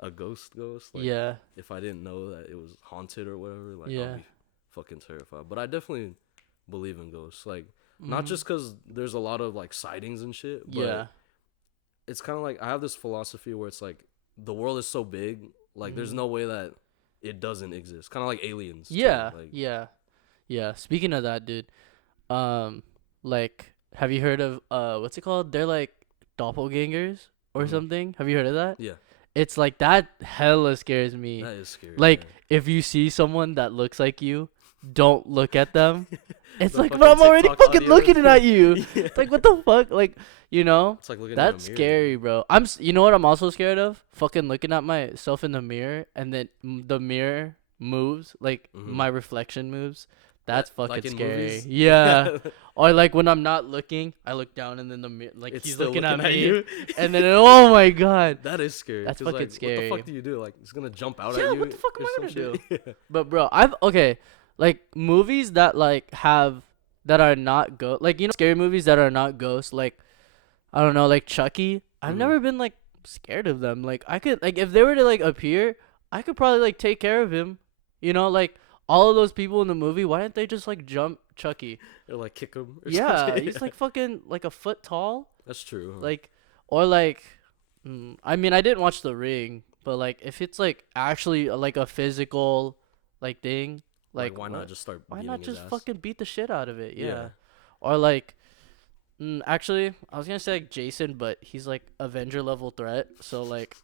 a ghost, like Yeah. if I didn't know that it was haunted or whatever, like Yeah. I'd be fucking terrified. But I definitely believe in ghosts, like not Mhm. just because there's a lot of like sightings and shit, but Yeah. it's kind of like I have this philosophy where it's like the world is so big, like there's Mhm. no way that it doesn't exist. Kind of like aliens. too, Yeah. like Yeah. Yeah. Speaking of that, dude, like, have you heard of what's it called? They're like doppelgangers or Mhm. something. Have you heard of that? yeah, It's like that hella scares me. that is scary. Like, yeah. if you see someone that looks like you, don't look at them. It's The like, fucking but I'm already TikTok fucking audios. looking at you. Yeah. It's like, what the fuck? Like, you know? It's like looking That's in a mirror. scary, bro. You know what I'm also scared of? Fucking looking at myself in the mirror and then the mirror moves, like Mhm. my reflection moves. That's fucking like in scary. movies? Yeah. Or like when I'm not looking, I look down and then the mirror, like It's he's still looking at me, you. and then oh my god. That is scary. That's 'cause, fucking like, scary. What the fuck do you do? Like, it's gonna jump out Yeah, at you? what the fuck am or I some gonna shit? Yeah. But bro, like movies that like have that are not like scary movies that are not ghosts, like I don't know, like Chucky. I've Mhm. never been like scared of them. Like I could like if they were to like appear, I could probably like take care of him. You know, like all of those people in the movie, why didn't they just like jump Chucky? Or like kick him. Or Yeah, something. he's like fucking like a foot tall. That's true. Huh? Like or like I mean, I didn't watch The Ring, but like if it's like actually like a physical like thing, like why not just start? why beating not his just ass? fucking beat the shit out of it? Yeah. Yeah. Or like actually, I was gonna say like Jason, but he's like Avenger level threat. So like,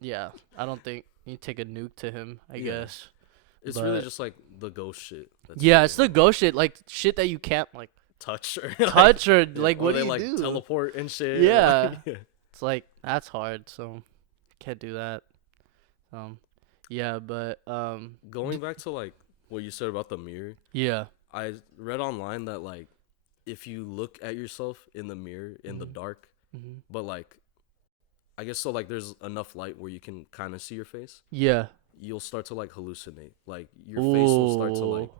yeah, I don't think you take a nuke to him. I Yeah. guess. It's really But- just like the ghost shit. That's Yeah, scary. it's the ghost shit, like shit that you can't like touch or touch or yeah, like or what they do you like do? teleport and shit. Yeah. yeah. It's like that's hard, so can't do that. Yeah, but Going back to like what you said about the mirror, yeah, I read online that like if you look at yourself in the mirror in the Mhm. dark, hmm but like I guess so like there's enough light where you can kind of see your face, yeah. you'll start to like hallucinate. Like your face will start to like Ooh.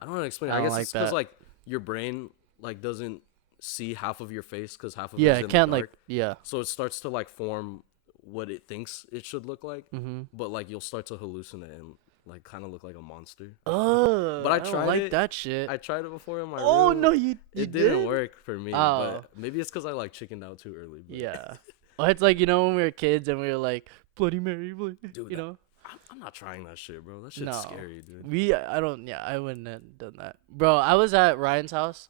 I don't know how to explain. I I don't guess like it's because that. like your brain like doesn't see half of your face because half of Yeah, it's it in can't the like dark. yeah. So it starts to like form what it thinks it should look like, Mm-hmm. but like you'll start to hallucinate and like kind of look like a monster. Oh, But I I don't tried like it. that shit. I tried it before in my Oh room. no, you It did? didn't work for me, Oh. but maybe it's because I like chickened out too early. But Yeah. Well, it's like when we were kids and we were like Bloody Mary, Dude, you know. I'm not trying that shit, bro. That shit's No. scary, dude. I don't. Yeah, I wouldn't have done that, bro. I was at Ryan's house,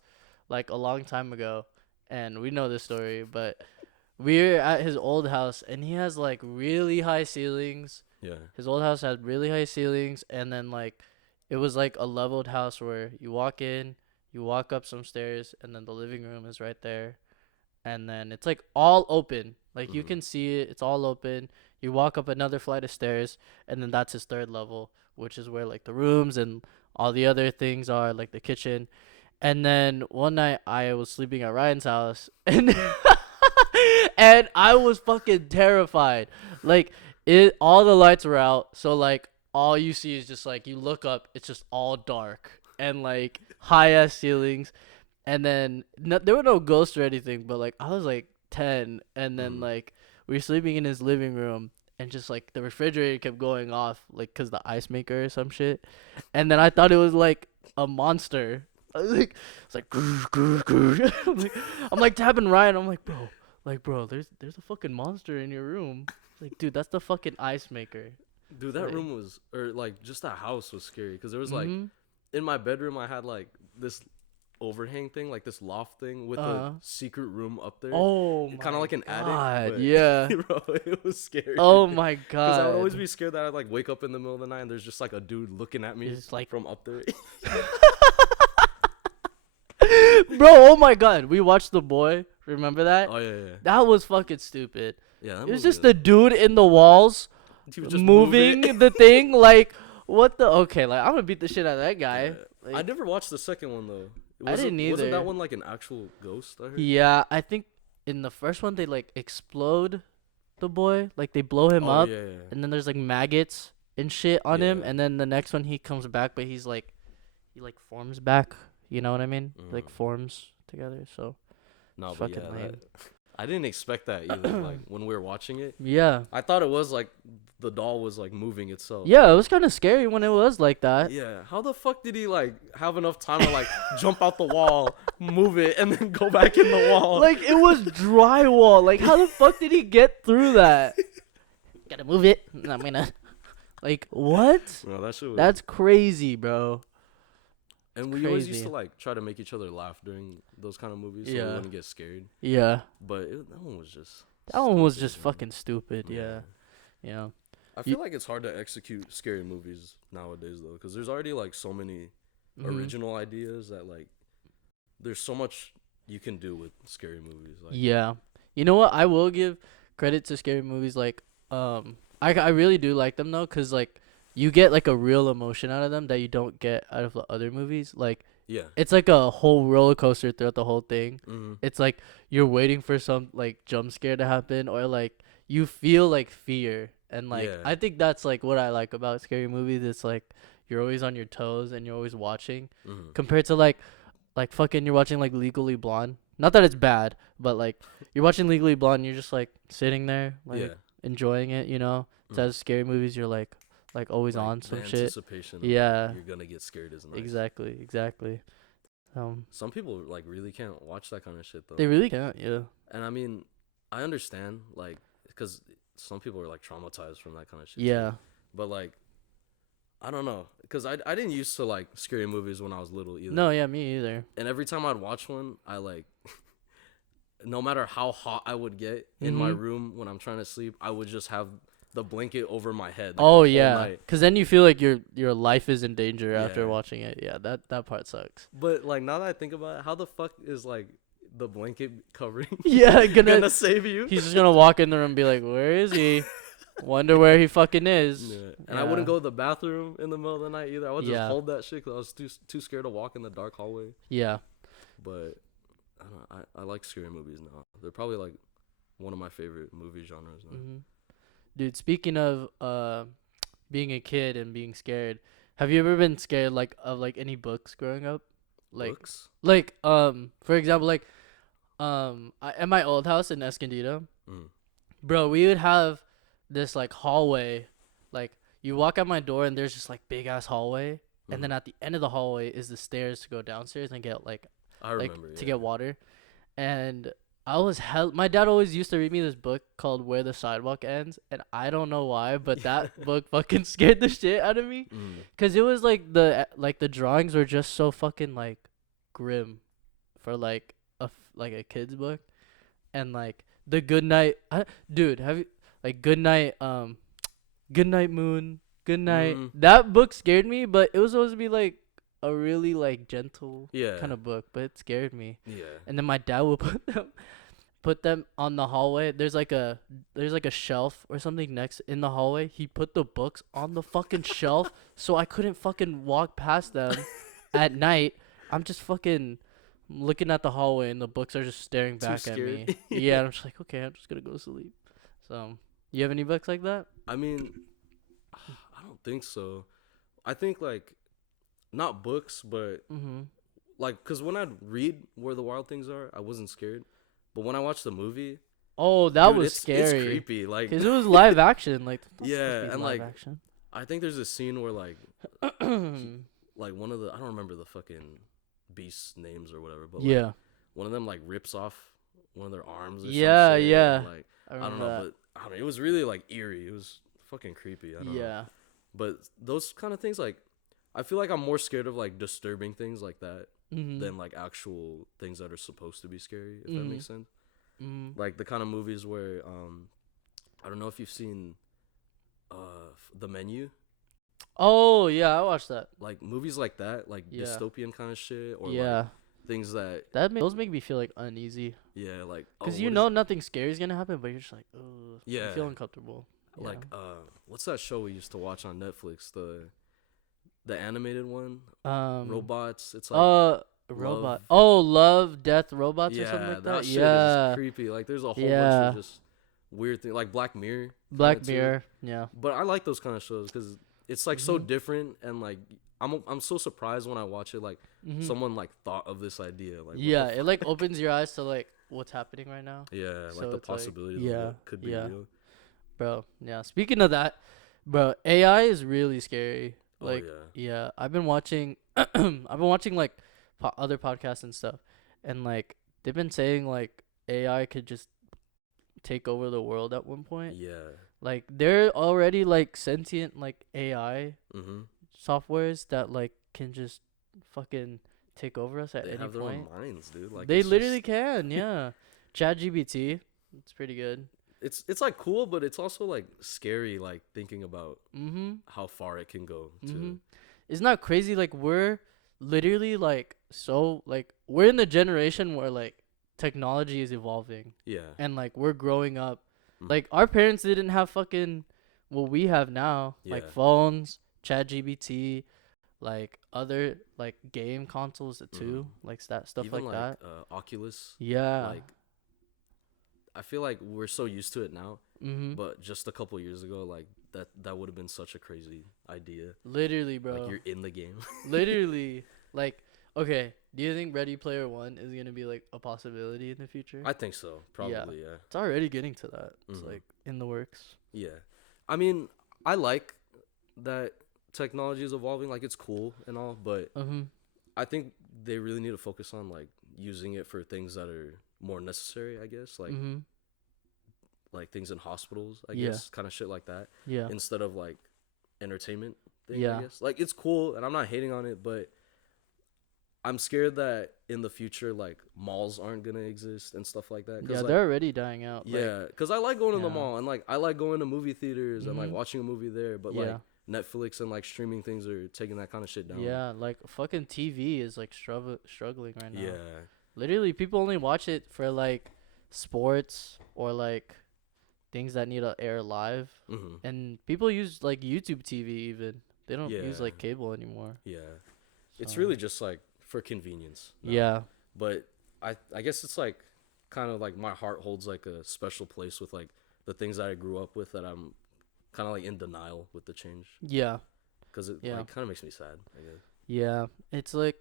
like a long time ago, and we know this story, but we're at his old house, and he has like really high ceilings, Yeah. His old house had really high ceilings, and then like it was like a leveled house where you walk in, you walk up some stairs, and then the living room is right there, and then it's like all open. Like you Mm-hmm. can see it, it's all open. You walk up another flight of stairs, and then that's his third level, which is where like the rooms and all the other things are, like the kitchen. And then one night I was sleeping at Ryan's house, and and I was fucking terrified. Like it, all the lights were out, so like all you see is just like you look up, it's just all dark and like high ass ceilings. And then no, there were no ghosts or anything, but like I was like 10, and then Mm-hmm. like we were sleeping in his living room, and just like the refrigerator kept going off, like cause the ice maker or some shit, and then I thought it was like a monster. I was like, it's like, grr, grr, grr. I'm like tapping Ryan. I'm like bro, there's a fucking monster in your room. Like, dude, that's the fucking ice maker. Dude, that Like, room was, or like just that house was scary because there was like mhm. in my bedroom I had like this overhang thing, like this loft thing with a Uh. secret room up there, Oh kind of my like an attic, god. but Yeah. bro, it was scary. Oh my Because I would always god. be scared that I'd like wake up in the middle of the night and there's just like a dude looking at me It's like, from up there. bro, oh my god. We watched The Boy. Remember that? Oh yeah. That was fucking stupid. Yeah, that It was movie just the was. dude in the walls He would just move moving it. the thing. Like, what the? Okay, like, I'm gonna beat the shit out of that guy. Yeah. I Like, never watched the second one though. I didn't Wasn't that either. one like an actual ghost? I heard. Yeah, I think in the first one, they like explode the boy. Like, they blow him Oh up, yeah. and then there's like maggots and shit on him. Yeah. And then the next one, he comes back, but he's like, he like forms back. You know what I mean? He, like, Mm. forms together. So No, it's but fucking yeah, lame. I didn't expect that either. Like when we were watching it, Yeah. I thought it was like the doll was like moving itself. Yeah, it was kind of scary when it was like that. Yeah. How the fuck did he like have enough time to like jump out the wall, move it, and then go back in the wall? Like, it was drywall. Like, how the fuck did he get through that? Gotta move it. I'm gonna. Like, what? No, that shit was. That's crazy, bro. And we always used crazy. to like try to make each other laugh during those kind of movies, so we Yeah. wouldn't get scared. Yeah. But that one was just. That one was stupid, just man. fucking stupid. Yeah. Yeah. I feel like it's hard to execute scary movies nowadays though, because there's already like so many Mhm. original ideas that like there's so much you can do with scary movies. Like, Yeah. You know what? I will give credit to scary movies. Like, I really do like them though, cause like you get like a real emotion out of them that you don't get out of the other movies. Like, yeah. it's like a whole roller coaster throughout the whole thing. Mm-hmm. It's like you're waiting for some like jump scare to happen, or like you feel like fear. And like, Yeah. I think that's like what I like about scary movies. It's like you're always on your toes and you're always watching, Mm-hmm. compared to like fucking you're watching like Legally Blonde. Not that it's bad, but like you're watching Legally Blonde, and you're just like sitting there like Yeah. enjoying it, you know. Mhm. As scary movies, you're like always Like, on the some shit. anticipation of, Yeah. you're gonna get scared is nice. Exactly. Some people like really can't watch that kind of shit though. They really can't. Yeah. And I mean, I understand like because some people are like traumatized from that kind of shit. too. Yeah. But like, I don't know, because I didn't used to like scary movies when I was little either. No, yeah, me either. And every time I'd watch one, I like, no matter how hot I would get in my Mhm. room when I'm trying to sleep, I would just have the blanket over my head. Like, Oh the whole yeah, night. cause then you feel like your life is in danger after Yeah. watching it. Yeah, that part sucks. But like now that I think about it, how the fuck is like the blanket covering Yeah, gonna save you? he's just gonna walk in the room and be like, "Where is he? Wonder where he fucking is." Yeah. And I wouldn't go to the bathroom in the middle of the night either. I would just Yeah. hold that shit because I was too scared to walk in the dark hallway. Yeah. But I don't know, I like scary movies now. They're probably like one of my favorite movie genres now. hmm Dude, speaking of being a kid and being scared, have you ever been scared like of like any books growing up? Like Books? for example, like at my old house in Escondido, Mm. bro, we would have this like hallway, like you walk out my door and there's just like big ass hallway, and then Mhm. at the end of the hallway is the stairs to go downstairs and get like I remember. to Yeah. get water. And I was my dad always used to read me this book called Where the Sidewalk Ends, and I don't know why, but that book fucking scared the shit out of me, Mm. cuz it was like the drawings were just so fucking like grim for like like a kid's book. And like the good night, dude, have you like good night Good night, moon. Good night. Mm, That book scared me, but it was supposed to be like a really like gentle yeah. kind of book, but it scared me. Yeah. And then my dad would put them on the hallway. There's like a shelf or something next in the hallway. He put the books on the fucking shelf so I couldn't fucking walk past them at night. I'm just fucking looking at the hallway and the books are just staring Too back at scared. me. Yeah, and I'm just like, okay, I'm just gonna go to sleep. So, you have any books like that? I mean, I don't think so. I think like not books, but Mhm. like because when I'd read Where the Wild Things Are, I wasn't scared. But when I watched the movie, Oh, that dude, was it's scary. creepy. Like Cause it was live action. Like, that's supposed to yeah, be and live like action. I think there's a scene where like one of the I don't remember the fucking beasts names or whatever, but like Yeah. one of them like rips off one of their arms or Yeah, some shit. yeah. And, like I I don't remember know, that. but I mean it was really like eerie. It was fucking creepy. I don't know. Yeah. But those kind of things like I feel like I'm more scared of like disturbing things like that Mhm. than like actual things that are supposed to be scary, if that Mhm. makes sense. Mhm. Like the kind of movies where I don't know if you've seen The Menu. Oh yeah, I watched that. Like movies like that, like Yeah. dystopian kind of shit, or like Yeah. things that Those make me feel like uneasy. yeah, like Cause oh, you know nothing scary is gonna happen, but you're just like, oh, yeah, you feel uncomfortable. like Yeah. what's that show we used to watch on Netflix, the animated one, Um. robots. It's like Robot. love. Oh, Love, Death, Robots or something Yeah, like that that. shit is Yeah. creepy. Like there's a whole bunch Yeah. of just weird things, like Black Mirror. Black Too. Mirror. Yeah. But I like those kind of shows because it's like so Mhm. different and like I'm so surprised when I watch it. Like Mhm. someone like thought of this idea. Like what Yeah, the it like opens your eyes to like what's happening right now. yeah, So like the it's like, possibilities of yeah, what could be yeah. real. Bro, yeah. Speaking of that, bro, AI is really scary. Oh Like, yeah. yeah, I've been watching, I've been watching like other podcasts and stuff, and like they've been saying like AI could just take over the world at one point. Yeah. Like, they're already like sentient like AI Mhm. softwares that like can just fucking take over us at They any have their own point. minds, dude. Like They it's literally just can, yeah. ChatGPT, it's pretty good. it's like cool, but it's also like scary. Like thinking about Mhm. how far it can go. Mhm. Isn't that crazy? Like, we're literally like so like we're in the generation where like technology is evolving Yeah. and like we're growing up. Mhm. Like, our parents didn't have fucking what we have now, like Yeah. phones, ChatGPT, like other like game consoles Mhm. too, like that stuff Even like like that. Oculus. Yeah. Like I feel like we're so used to it now, Mhm. but just a couple years ago, like that would have been such a crazy idea. Literally, Like bro. you're in the game. Literally. Like, okay, do you think Ready Player One is gonna be like a possibility in the future? I think so. Probably, yeah. It's already getting to that. It's Mhm. like in the works. Yeah. I mean, I like that technology is evolving. Like it's cool and all, but Mhm. I think they really need to focus on like using it for things that are more necessary, I guess. Mhm. Like things in hospitals, I Yeah. guess, kind of shit like that. Yeah. Instead of like entertainment thing, Yeah. I guess. Like it's cool and I'm not hating on it, but I'm scared that in the future like malls aren't going to exist and stuff like that. Yeah, Like, they're already dying out. Like, yeah, because I like going to the yeah. mall and like I like going to movie theaters and like Mhm. watching a movie there, but Yeah. like Netflix and like streaming things are taking that kind of shit down. Yeah, like fucking TV is like struggling right now. Yeah. Literally, people only watch it for like sports or like things that need to air live. Mhm. And people use like YouTube TV even. They don't use Yeah. like cable anymore. Yeah. It's So, really just like for convenience. now. yeah. But I guess it's like kind of like my heart holds like a special place with like the things that I grew up with that I'm kind of like in denial with the change Yeah. because it Yeah. like kind of makes me sad, I guess. Yeah. It's like,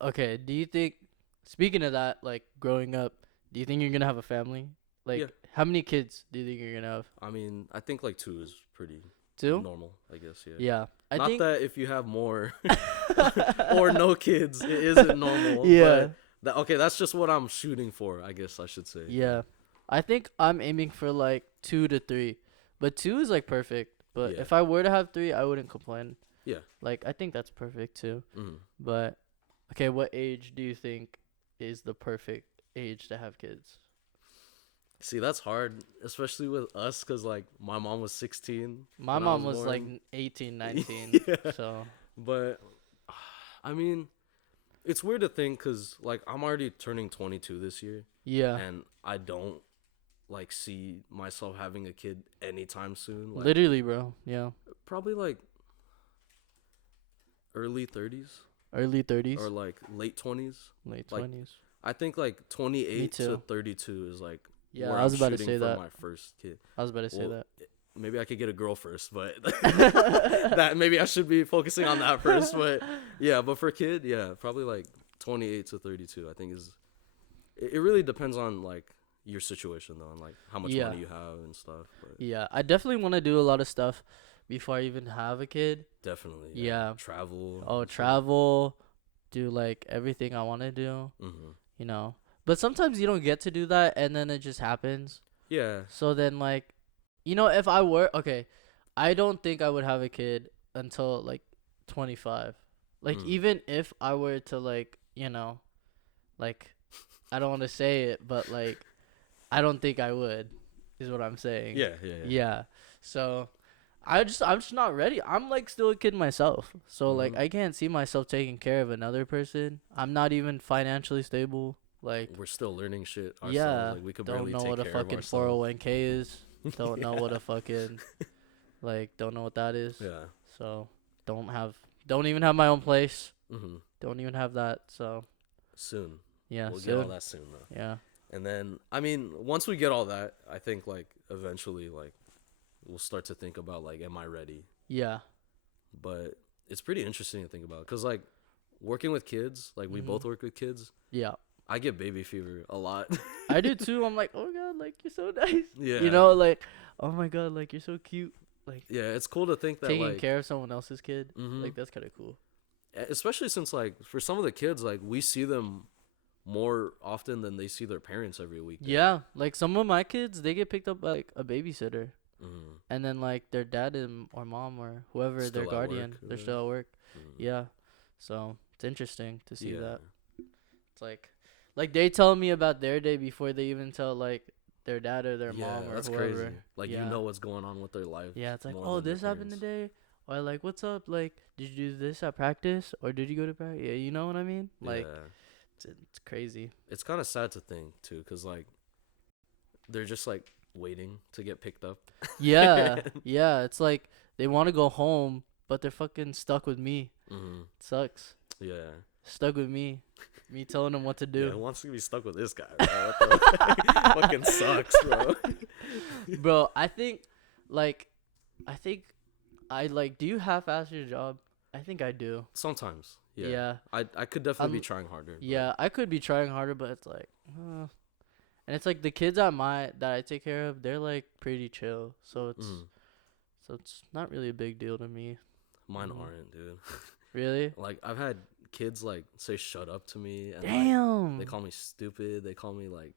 okay, do you think, speaking of that, like growing up, do you think you're gonna have a family? Like, Yeah. how many kids do you think you're gonna have? I mean, I think like 2 is pretty Two? normal, I guess, yeah. Yeah. I Not think. that if you have more or no kids, it isn't normal. Yeah. But okay, that's just what I'm shooting for, I guess I should say. Yeah. I think I'm aiming for like 2 to 3. But 2 is like perfect. But Yeah. if I were to have 3, I wouldn't complain. Yeah. Like, I think that's perfect too. Mhm. But okay, what age do you think is the perfect age to have kids? See, that's hard, especially with us, because, like, my mom was 16 My when I mom was was like born. 18, 19. Yeah. So But, I mean, it's weird to think because, like, I'm already turning 22 this year, yeah, and I don't, like, see myself having a kid anytime soon. Like, literally, bro. Yeah, probably, like, early 30s early or, 30s, like, late 20s. late Like, 20s. I think, like, Me 28 to too. 32 is, like, Yeah, where I I'm was about to shooting say for that. my first kid. I was about to say Well, that. maybe I could get a girl first, but that maybe I should be focusing on that first. But yeah, but for kid, yeah, probably like 28 to 32. I think is it really depends on like your situation though, and like how much Yeah, money you have and stuff. But yeah. I definitely want to do a lot of stuff before I even have a kid. definitely, yeah, Yeah. travel Oh, and shit. travel, do like everything I want to do, Hmm. you know. But sometimes you don't get to do that and then it just happens. Yeah. So then like, if I were okay, I don't think I would have a kid until like 25. Like Mm. even if I were to like I don't want to say it, but like I don't think I would is what I'm saying. Yeah, yeah, yeah. Yeah. So I'm just not ready. I'm like still a kid myself. So like Hmm. I can't see myself taking care of another person. I'm not even financially stable. Like We're still learning shit ourselves. yeah, Like we could don't barely know take what a care of fucking ourselves. 401k is. Don't know what Yeah. a fucking like don't know what that is. Yeah. So don't even have my own place. Hmm. Don't even have that. So Soon. yeah, We'll get all soon. that soon though. Yeah. And then, I mean, once we get all that, I think like eventually, like we'll start to think about like, am I ready? Yeah. But it's pretty interesting to think about because like working with kids, like we Mhm. both work with kids. Yeah. I get baby fever a lot. I do too. I'm like, "Oh god, like you're so nice." Yeah, Like, "Oh my god, like you're so cute." Like yeah. It's cool to think that taking like, care of someone else's kid. hmm Like that's kind of cool. especially since like for some of the kids, like we see them more often than they see their parents every weekday. Yeah, like some of my kids, they get picked up by like a babysitter, Hmm. and then like their dad or mom or whoever their Still at work. guardian, they're still at work. Mhm. Yeah, so it's interesting to see Yeah. that. It's like they tell me about their day before they even tell like their dad or their Yeah, mom or that's whoever. crazy. Like you Yeah, know what's going on with their life yeah. It's like, more oh, than their this happened parents. today, or like, what's up? Like, did you do this at practice, or did you go to practice? Yeah, you know what I mean? Like, Yeah, it's crazy. it's kind of sad to think too, cause like they're just like waiting to get picked up. Yeah, yeah. It's like they want to go home, but they're fucking stuck with me. Hmm. Sucks. Yeah. Stuck with me. Me telling them what to Yeah, do. who wants to be stuck with this guy? Bro? What the fucking sucks, bro. Bro, like, I think I like. Do you half-ass your job? I think I do. Sometimes, yeah. Yeah. I could definitely be I'm. trying harder. Yeah, I could be trying harder, but it's like, and it's like the kids that I take care of, they're like pretty chill. So But, it's not really a big deal to me. mine Mhm. aren't, dude. Really? Like I've had kids like say shut up to me, and like Damn. they call me stupid. They call me like,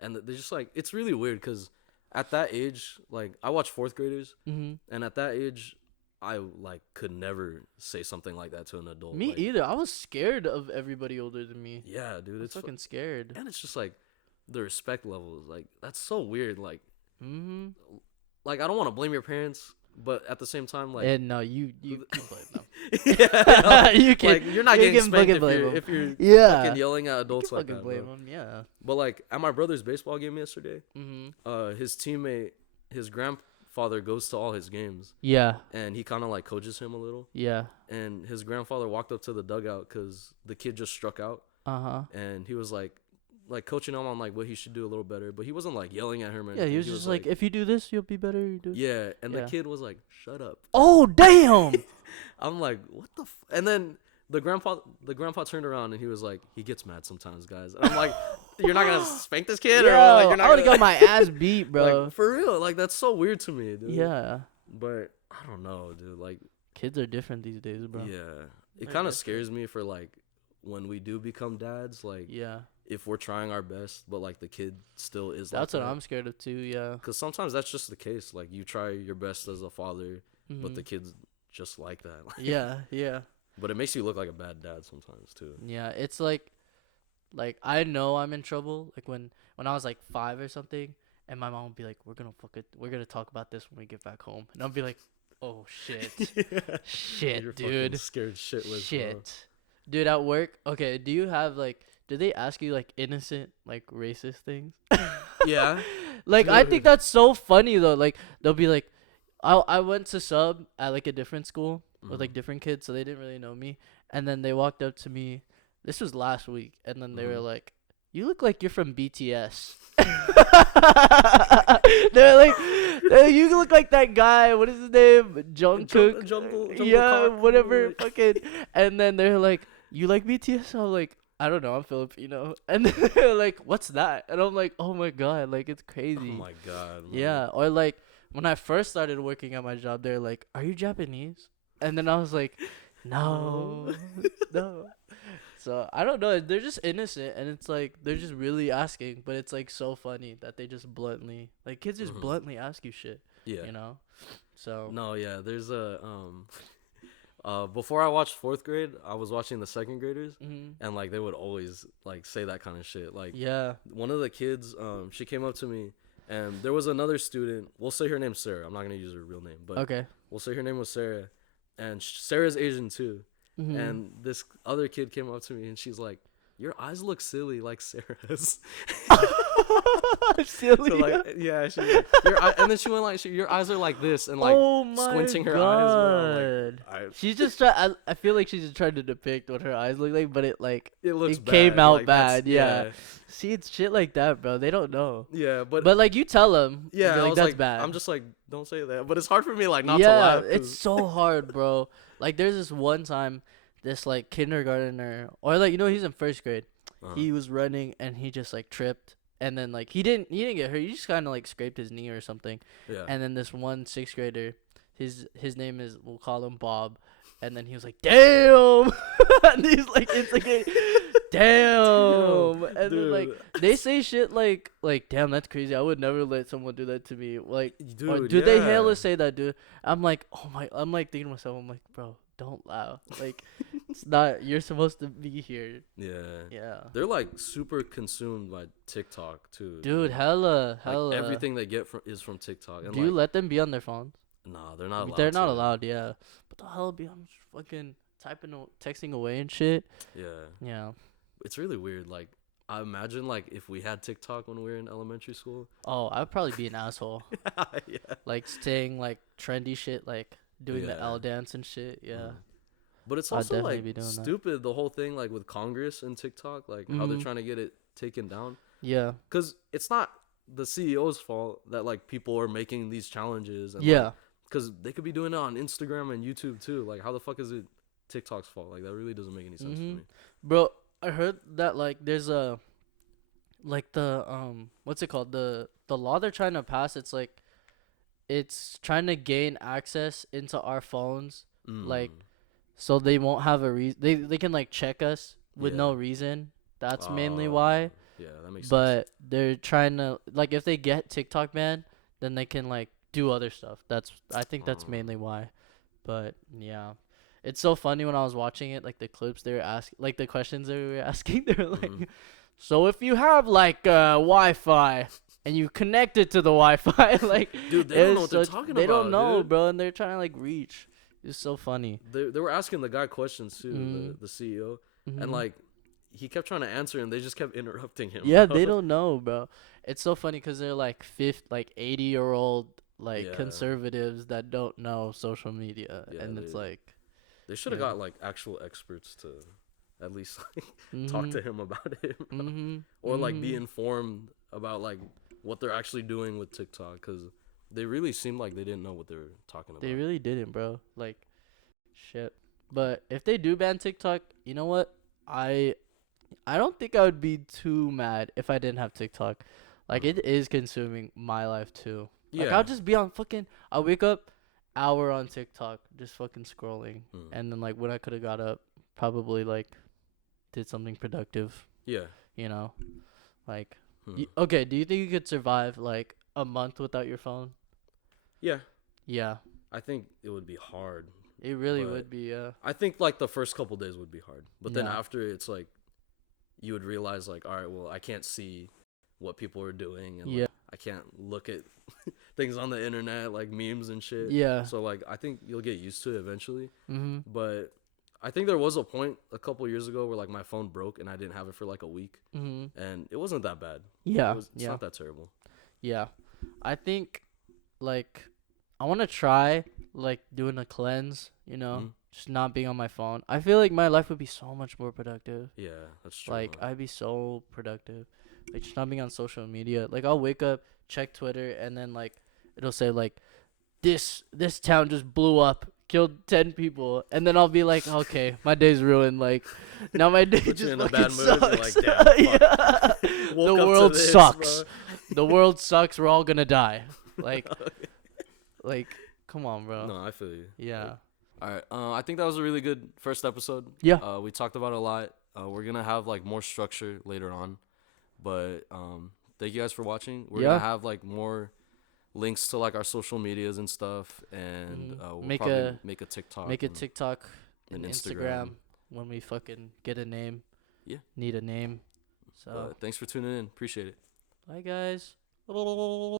and they're just like it's really weird because at that age, like I watch fourth graders, Mhm. and at that age, I like could never say something like that to an adult. Me like, either. I was scared of everybody older than me. Yeah, dude, I was it's fucking scared. and it's just like the respect levels. Like that's so weird. Mhm. Like I don't want to blame your parents, but at the same time, like And no, you can blame them. yeah, You can. like you're not you getting can spanked fucking blame them. if you're Yeah. fucking yelling at You adults can like fucking that, blame bro. them. Yeah. But like at my brother's baseball game yesterday, Mhm. his teammate, his grandfather goes to all his games, Yeah. and he kind of like coaches him a little. Yeah. And his grandfather walked up to the dugout because the kid just struck out, Uh huh. and he was like coaching him on like what he should do a little better, but he wasn't like yelling at him or Yeah. anything. He was just like, if you do this, you'll be better. You do. Yeah, and Yeah. the kid was like, "Shut up." Oh damn. I'm like, "What the?" And then the grandpa turned around and he was like, "He gets mad sometimes, guys." And I'm like, "You're not gonna spank this kid, Yo, or like you're not I would have gonna got my ass beat, bro. like for real? Like that's so weird to me, dude." Yeah. But I don't know, dude. Like, Kids are different these days, bro. yeah, it They're kind of different. scares me for like when we do become dads, like Yeah. if we're trying our best, but like the kid still is That's like what that. I'm scared of too. Yeah. Because sometimes that's just the case. Like you try your best as a father, but the Mhm. kid's just like that. Yeah. Yeah. But it makes you look like a bad dad sometimes too. Yeah. It's like I know I'm in trouble. Like when I was like 5 or something, and my mom would be like, we're gonna talk about this when we get back home, and I'll be like, oh shit, Yeah. You're shit, fucking dude, scared shitless, bro. shit, dude. At work, okay, do you have like, do they ask you like innocent like racist things? Yeah, Like I think dude. that's so funny though. Like they'll be like, I went to sub at like a different school with Mhm. like different kids, so they didn't really know me. And then they walked up to me. This was last week, and then they were Mhm. like, "You look like you're from BTS." They're like, "You look like that guy. What is his name? Jungkook." Jungle Yeah, cock. whatever. Fucking. And then they're like, "You like BTS?" I'm like, "I don't know. I'm Filipino." And they're like, "What's that?" And I'm like, "Oh my god, like it's Oh crazy." my god, bro. Yeah, or like when I first started working at my job, they're like, "Are you Japanese?" And then I was like, No. "No, no." So I don't know. They're just innocent, and it's like they're just really asking, but it's like so funny that they just bluntly, like kids just Mhm. bluntly ask you shit, Yeah. you know? So No, yeah. There's a before I watched fourth grade, I was watching the second graders, mhm. and like they would always like say that kind of shit. Like Yeah. one of the kids, she came up to me, and there was another student. We'll say her name's Sarah. I'm not gonna use her real name, but Okay. we'll say her name was Sarah, and Sarah's Asian too. Mhm. And this other kid came up to me, and she's like, "Your eyes look silly, like Sarah's." So Silly. like, yeah, she's like, and then she went like, your eyes are like this, and like Oh my squinting her eyes, bro. I'm like, god. I, She's just try. I feel like she's just trying to depict what her eyes look like, but it like it looks it came bad. out Like that's bad. Yeah. yeah, See, it's shit like that, bro. They don't know. yeah, But like you tell them, yeah, be I like was that's like, bad. I'm just like, don't say that. But it's hard for me like not to Yeah, laugh, it's 'cause so hard, bro. Like there's this one time, this like kindergartner, or like he's in first grade. uh-huh. He was running and he just like tripped, and then like he didn't get hurt. He just kind of like scraped his knee or something. Yeah. And then this one sixth grader, his name is, we'll call him Bob, and then he was like, "Damn," and he's like, "It's like a damn," and then like Dude, they say shit like damn, that's crazy. I would never let someone do that to me. Like, or dude, do they yeah. hella say that, dude? I'm like, oh my, I'm like thinking to myself, I'm like, bro, don't laugh. Like, it's not. You're supposed to be here. Yeah. Yeah, They're like super consumed by TikTok too. dude, hella, Like hella. everything they get from is from TikTok. And Do like, you let them be on their phones? nah, they're not allowed. They're not to. allowed. Yeah, but the hell be on fucking texting away and shit. Yeah. Yeah. It's really weird. Like, I imagine like if we had TikTok when we were in elementary school. Oh, I'd probably be an asshole. Yeah. Like saying like trendy shit, like doing the Yeah. L dance and shit. Yeah. Mhm. But it's I'd also definitely like be doing that. stupid the whole thing like with Congress and TikTok, like how they're Mhm. trying to get it taken down. Yeah. Cause it's not the CEO's fault that like people are making these challenges. And, Yeah. like, cause they could be doing it on Instagram and YouTube too. Like, how the fuck is it TikTok's fault? Like, that really doesn't make any sense to Mhm. me. Bro, I heard that like there's a like the what's it called, the law they're trying to pass. It's like it's trying to gain access into our phones, like Mm. so they won't have a reason. They can like check us with Yeah. no reason. That's mainly Uh, why. Yeah, that makes sense. But they're trying to like if they get TikTok banned, then they can like do other stuff. I think that's mainly why. But yeah. It's so funny when I was watching it, like the clips they were asking, like the questions they were asking, they were like, Mhm. so if you have like Wi-Fi and you connect it to the Wi-Fi, like Dude, they don't know it's what they're such- talking they about. don't know, dude. bro, and they're trying to like reach. It's so funny. They were asking the guy questions too, Mhm. the CEO, and Mhm. like he kept trying to answer, and they just kept interrupting him. Yeah, bro. they don't know, bro. It's so funny because they're like 80-year-old like Yeah. conservatives that don't know social media, Yeah, and it's they- like They should have Yeah. got like actual experts to at least like, talk to him about it, Mm-hmm. or like be informed about like what they're actually doing with TikTok, because they really seemed like they didn't know what they were talking about. They really didn't, bro. Like, shit. But if they do ban TikTok, you know what? I don't think I would be too mad if I didn't have TikTok. Like, Mhm. it is consuming my life too. Like, Yeah. I'll just be on fucking. I'll wake up, hour on TikTok, just fucking scrolling, Mm. and then like when I could have got up, probably like did something productive. Yeah. You know, like. Hmm. Okay, do you think you could survive like a month without your phone? Yeah. Yeah, I think it would be hard. it really But- would be. I think like the first couple days would be hard, but then Yeah. after it's like you would realize like, all right, well, I can't see what people are doing, and Yeah. like, I can't look at things on the internet like memes and shit. Yeah. So like I think you'll get used to it eventually. Mhm. But I think there was a point a couple years ago where like my phone broke and I didn't have it for like a week, Mhm. and it wasn't that bad. Yeah. It's Yeah. not that terrible. Yeah. I think like I want to try like doing a cleanse, Hmm. just not being on my phone. I feel like my life would be so much more productive. Yeah, that's true. Like Huh? I'd be so productive. Like just not being on social media. Like I'll wake up, check Twitter, and then like it'll say like this town just blew up, killed 10 people, and then I'll be like, okay, my day's ruined. Like now my day Put you just in a fucking bad mood. You're like, sucks. damn, fuck. Yeah. The Woke up to world this, sucks. bro. The world sucks. We're all gonna die. Like like come on, bro. No, I feel you. Yeah. All right. I think that was a really good first episode. Yeah. We talked about a lot. We're gonna have like more structure later on, but thank you guys for watching. We're Yeah. gonna have like more links to like our social medias and stuff, and we'll Make probably a make a TikTok. Make a and TikTok an and Instagram. Instagram when we fucking get a name. Yeah. Need a name. So Thanks for tuning in. Appreciate it. bye guys.